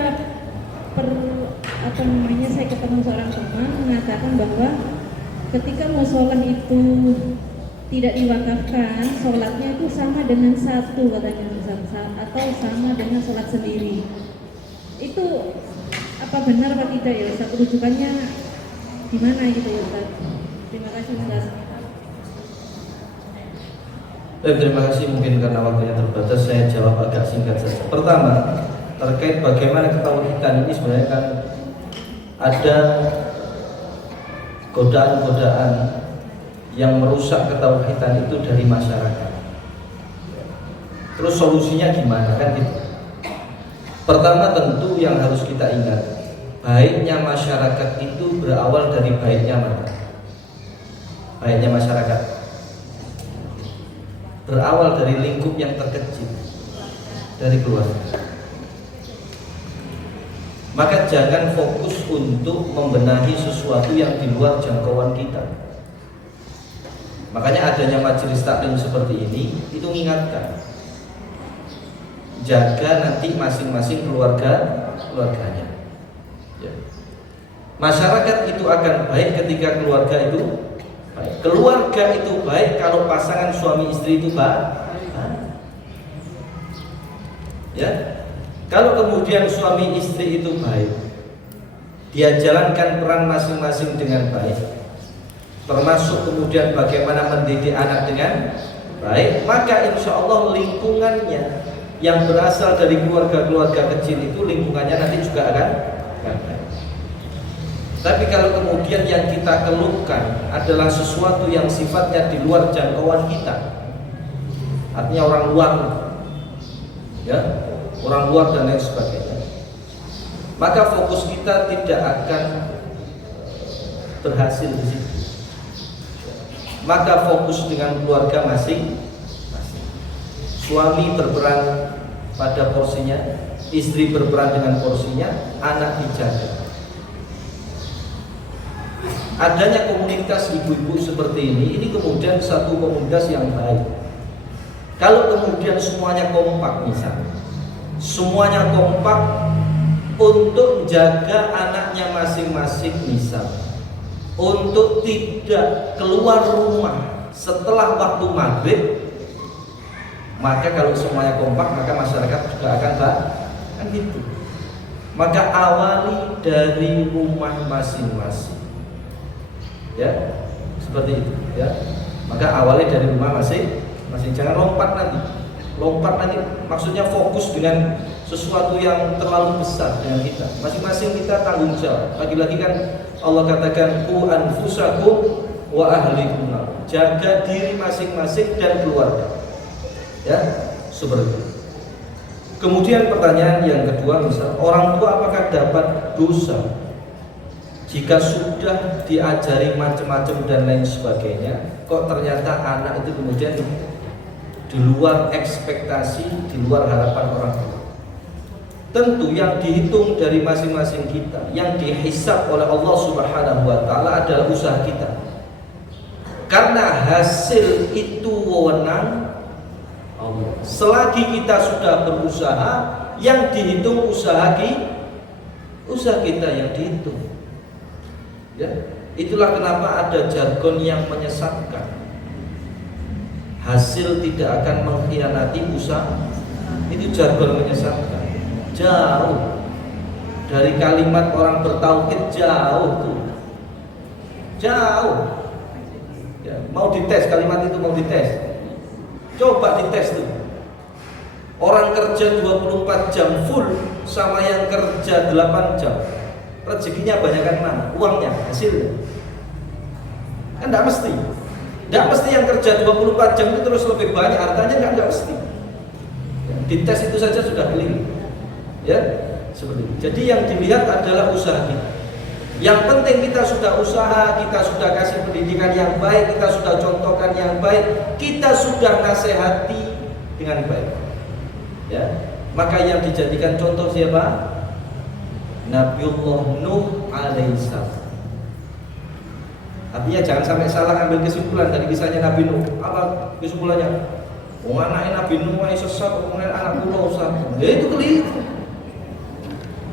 saya ketemu seorang teman mengatakan bahwa ketika musola itu tidak diwakafkan, sholatnya itu sama dengan satu katanya, atau sama dengan sholat sendiri. Itu apa benar apa tidak ya Ustaz? Rujukannya gimana gitu ya Ustaz? Terima kasih Ustaz. Terima kasih, mungkin karena waktunya terbatas saya jawab agak singkat saja. Pertama, terkait bagaimana ketauhidan ini sebenarnya kan ada godaan-godaan yang merusak ketauhidan itu dari masyarakat. Terus solusinya gimana kan gitu. Pertama tentu yang harus kita ingat, baiknya masyarakat itu berawal dari baiknya mana? Baiknya masyarakat berawal dari lingkup yang terkecil, dari keluarga. Maka jangan fokus untuk membenahi sesuatu yang di luar jangkauan kita. Makanya adanya majelis taklim seperti ini itu mengingatkan, jaga nanti masing-masing keluarganya. Ya. Masyarakat itu akan baik ketika keluarga itu baik. Keluarga itu baik kalau pasangan suami istri itu baik. Ya. Kalau kemudian suami istri itu baik, dia jalankan peran masing-masing dengan baik, termasuk kemudian bagaimana mendidik anak dengan baik, maka insya Allah lingkungannya yang berasal dari keluarga-keluarga kecil itu lingkungannya nanti juga akan baik. Tapi kalau kemudian yang kita keluhkan adalah sesuatu yang sifatnya di luar jangkauan kita, artinya orang luar, ya, orang luar dan lain sebagainya, maka fokus kita tidak akan berhasil di situ. Maka fokus dengan keluarga masing-masing. Suami berperan pada porsinya, istri berperan dengan porsinya, anak dijaga. Adanya komunitas ibu-ibu seperti ini kemudian satu komunitas yang baik. Kalau kemudian semuanya kompak misalnya, semuanya kompak untuk jaga anaknya masing-masing misal, untuk tidak keluar rumah setelah waktu maghrib, maka kalau semuanya kompak maka masyarakat juga akan baik, kan gitu. Maka awali dari rumah masing-masing. Ya, seperti itu ya. Maka awalnya dari rumah masing-masing, jangan lompat nanti maksudnya fokus dengan sesuatu yang terlalu besar dengan kita. Masing-masing kita tanggung jawab. Lagi-lagi kan Allah katakan qu anfusakum wa ahlikum nar. Jaga diri masing-masing dan keluarga. Ya, seperti itu. Kemudian pertanyaan yang kedua, misal orang tua apakah dapat dosa jika sudah diajari macam-macam dan lain sebagainya, kok ternyata anak itu kemudian di luar ekspektasi, di luar harapan orang tua. Tentu yang dihitung dari masing-masing kita, yang dihisab oleh Allah Subhanahu wa taala adalah usaha kita. Karena hasil itu wewenang Allah. Selagi kita sudah berusaha, yang dihitung usaha kita yang dihitung. Ya, itulah kenapa ada jargon yang menyesatkan. Hasil tidak akan mengkhianati usaha. Itu jargon menyesatkan. Jauh dari kalimat orang bertauhid, jauh tuh. Jauh. Ya, mau dites kalimat itu, mau dites. Coba dites tuh. Orang kerja 24 jam full sama yang kerja 8 jam. Rezekinya banyakkan mana? Uangnya, hasilnya. Kan enggak mesti. Enggak mesti yang kerja 24 jam itu terus lebih banyak hartanya, enggak mesti. Dites itu saja sudah keliru. Ya, seperti itu. Jadi yang dilihat adalah usaha kita. Yang penting kita sudah usaha, kita sudah kasih pendidikan yang baik, kita sudah contohkan yang baik, kita sudah nasihati dengan baik. Ya, maka yang dijadikan contoh siapa? Nabiullah Nuh alaihissalam. Artinya jangan sampai salah ambil kesimpulan dari kisahnya Nabi Nuh. Apa kesimpulannya? Anaknya Nabi Nuh sesat, anak pulau sesat. Itu keliru.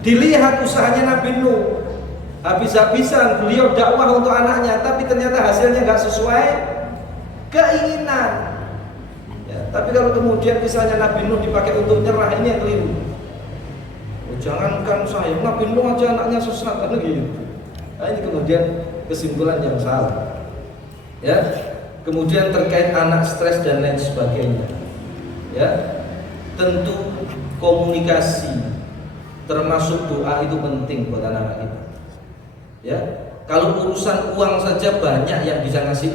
Dilihat usahanya Nabi Nuh, habis-habisan beliau dakwah untuk anaknya, tapi ternyata hasilnya nggak sesuai keinginan. Ya, tapi kalau kemudian kisahnya Nabi Nuh dipakai untuk nyerah, ini yang keliru. Jangankan saya, Nabi Nuh aja anaknya sesat kan gitu. Nah, ini kemudian kesimpulan yang salah. Ya, kemudian terkait anak stres dan lain sebagainya. Ya, tentu komunikasi termasuk doa itu penting buat anak-anak kita. Ya, kalau urusan uang saja banyak yang bisa ngasih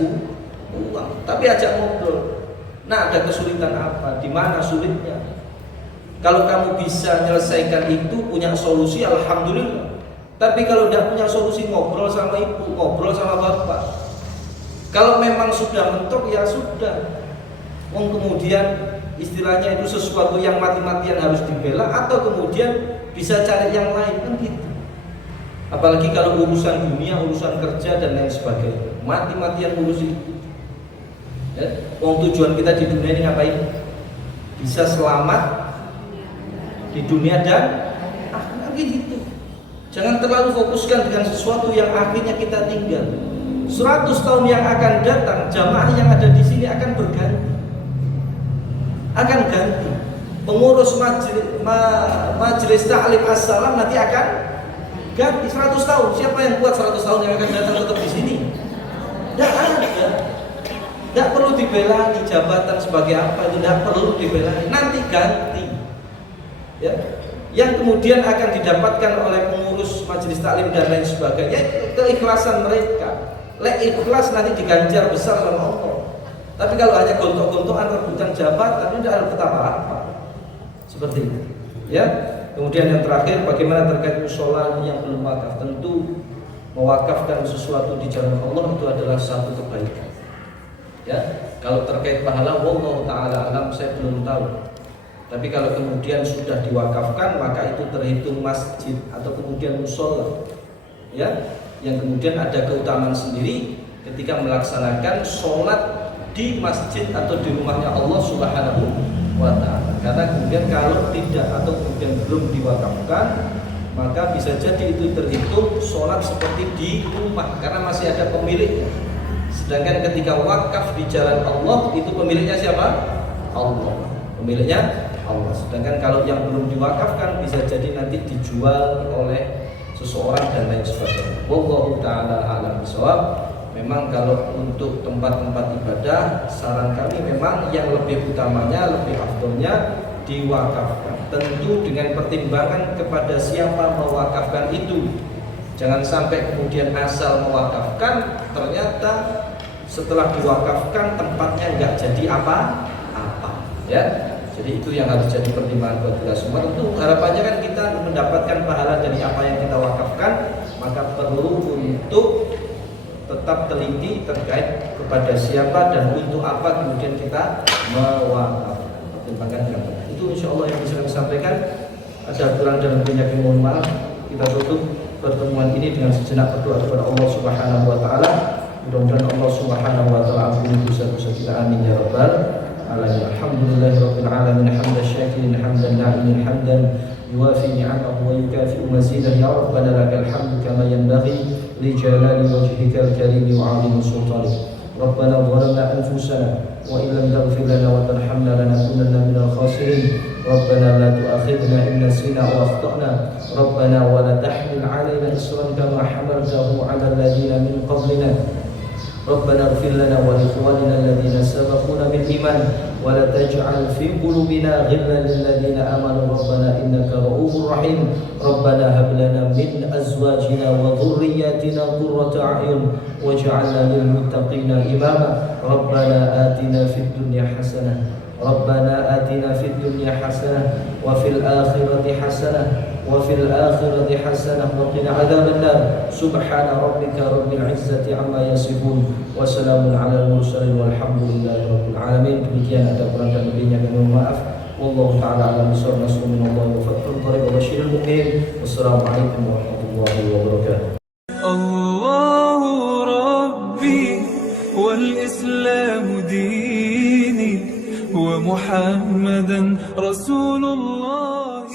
uang, tapi ajak ngobrol. Nah, ada kesulitan apa? Di mana sulitnya? Kalau kamu bisa menyelesaikan itu, punya solusi, alhamdulillah. Tapi kalau tidak punya solusi, ngobrol sama ibu, ngobrol sama bapak. Kalau memang sudah mentok, ya sudah. Kemudian istilahnya itu sesuatu yang mati-matian harus dibela, atau kemudian bisa cari yang lain, kan gitu. Apalagi kalau urusan dunia, urusan kerja dan lain sebagainya, mati-matian urus itu. Ya, tujuan kita di dunia ini ngapain? Bisa selamat di dunia dan akhirat gitu. Jangan terlalu fokuskan dengan sesuatu yang akhirnya kita tinggal. 100 tahun yang akan datang, jamaah yang ada di sini akan berganti. Akan ganti. Pengurus majelis ta'lim as-salam nanti akan ganti 100 tahun. Siapa yang kuat 100 tahun yang akan datang tetap di sini? Tidak ada. Tidak perlu dibelani jabatan sebagai apa, itu tidak perlu dibelani. Nanti ganti. Ya. Yang kemudian akan didapatkan oleh pengurus majelis taklim dan lain sebagainya, keikhlasan mereka. Ikhlas nanti diganjar besar sama Allah. Tapi kalau hanya gontok-gontokan rebutan jabatan, itu tidak ada betapa apa. Seperti itu. Ya. Kemudian yang terakhir, bagaimana terkait musola yang belum wakaf? Tentu mewakafkan sesuatu di jalan Allah itu adalah satu kebaikan. Ya. Kalau terkait pahala, wallahu taala alam, saya belum tahu. Tapi kalau kemudian sudah diwakafkan, maka itu terhitung masjid atau kemudian musola, ya, yang kemudian ada keutamaan sendiri ketika melaksanakan sholat di masjid atau di rumahnya Allah Subhanahu wa Ta'ala. Karena kemudian kalau tidak atau kemudian belum diwakafkan, maka bisa jadi itu terhitung sholat seperti di rumah karena masih ada pemiliknya. Sedangkan ketika wakaf di jalan Allah, itu pemiliknya siapa? Allah. Pemiliknya Allah. Sedangkan kalau yang belum diwakafkan bisa jadi nanti dijual oleh seseorang dan lain sebagainya. Wallahu taala a'lam bishawab. Memang kalau untuk tempat-tempat ibadah, saran kami memang yang lebih utamanya, lebih afdolnya diwakafkan. Tentu dengan pertimbangan kepada siapa mewakafkan itu. Jangan sampai kemudian asal mewakafkan, ternyata setelah diwakafkan tempatnya nggak jadi apa-apa, ya. Jadi itu yang harus jadi pertimbangan buat kita semua. Tentu harapannya kan kita mendapatkan pahala dari apa yang kita wakafkan, maka perlu untuk tetap teliti terkait kepada siapa dan untuk apa kemudian kita mewakafkan. Pertimbangkan yang benar. Itu insya Allah yang bisa kami sampaikan. Ada kurang dan lebihnya kami mohon maaf. Kita tutup pertemuan ini dengan sejenak berdoa kepada Allah Subhanahu wa Ta'ala. Mudah-mudahan Allah Subhanahu wa Ta'ala ampuni dosa-dosa kita, amin ya rabbal alamin. Alhamdulillahirabbil alamin, hamdan syakirin, hamdan na'imin, hamdan yuwafi ni'amahu wa yukafi'u mazidah. Ya rabbana lakal hamdu kama yanbaghi li jalali wajhikal karim wa 'azimi sultanik. Rabbana zalamna anfusana wa in lam taghfir lana wa tarhamna lanakunanna minal khasirin. Rabbana la tu'akhidhna in nasina aw akhtana. Rabbana wa la tahmil 'alaina isran kama hamaltahu 'ala alladhina min qablina. ربنا اغفر لنا ولإخواننا الذين سبقونا بالإيمان ولا تجعل في قلوبنا غلا للذين آمنوا ربنا إنك رؤوف رحيم ربنا هب لنا من أزواجنا وذرياتنا قرة أعين واجعلنا للمتقين إماما ربنا آتنا في الدنيا حسنة ربنا آتنا في الدنيا حسنة وفي الآخرة حسنة وفي الآخرة حسنة وقنا عذاب النار سبحان ربك رب العزة عما يصفون وسلام على المرسلين والحمد لله رب العالمين. Demikian ada kurang dan lebihnya kami mohon maaf. Wallahu ta'ala a'lam bishawab. Nasrun minallahi wa fathun qarib wa basyiril mu'minin. Wassalamualaikum warahmatullahi wabarakatuh. الله ربي والإسلام ديني ومحمدا رسول الله.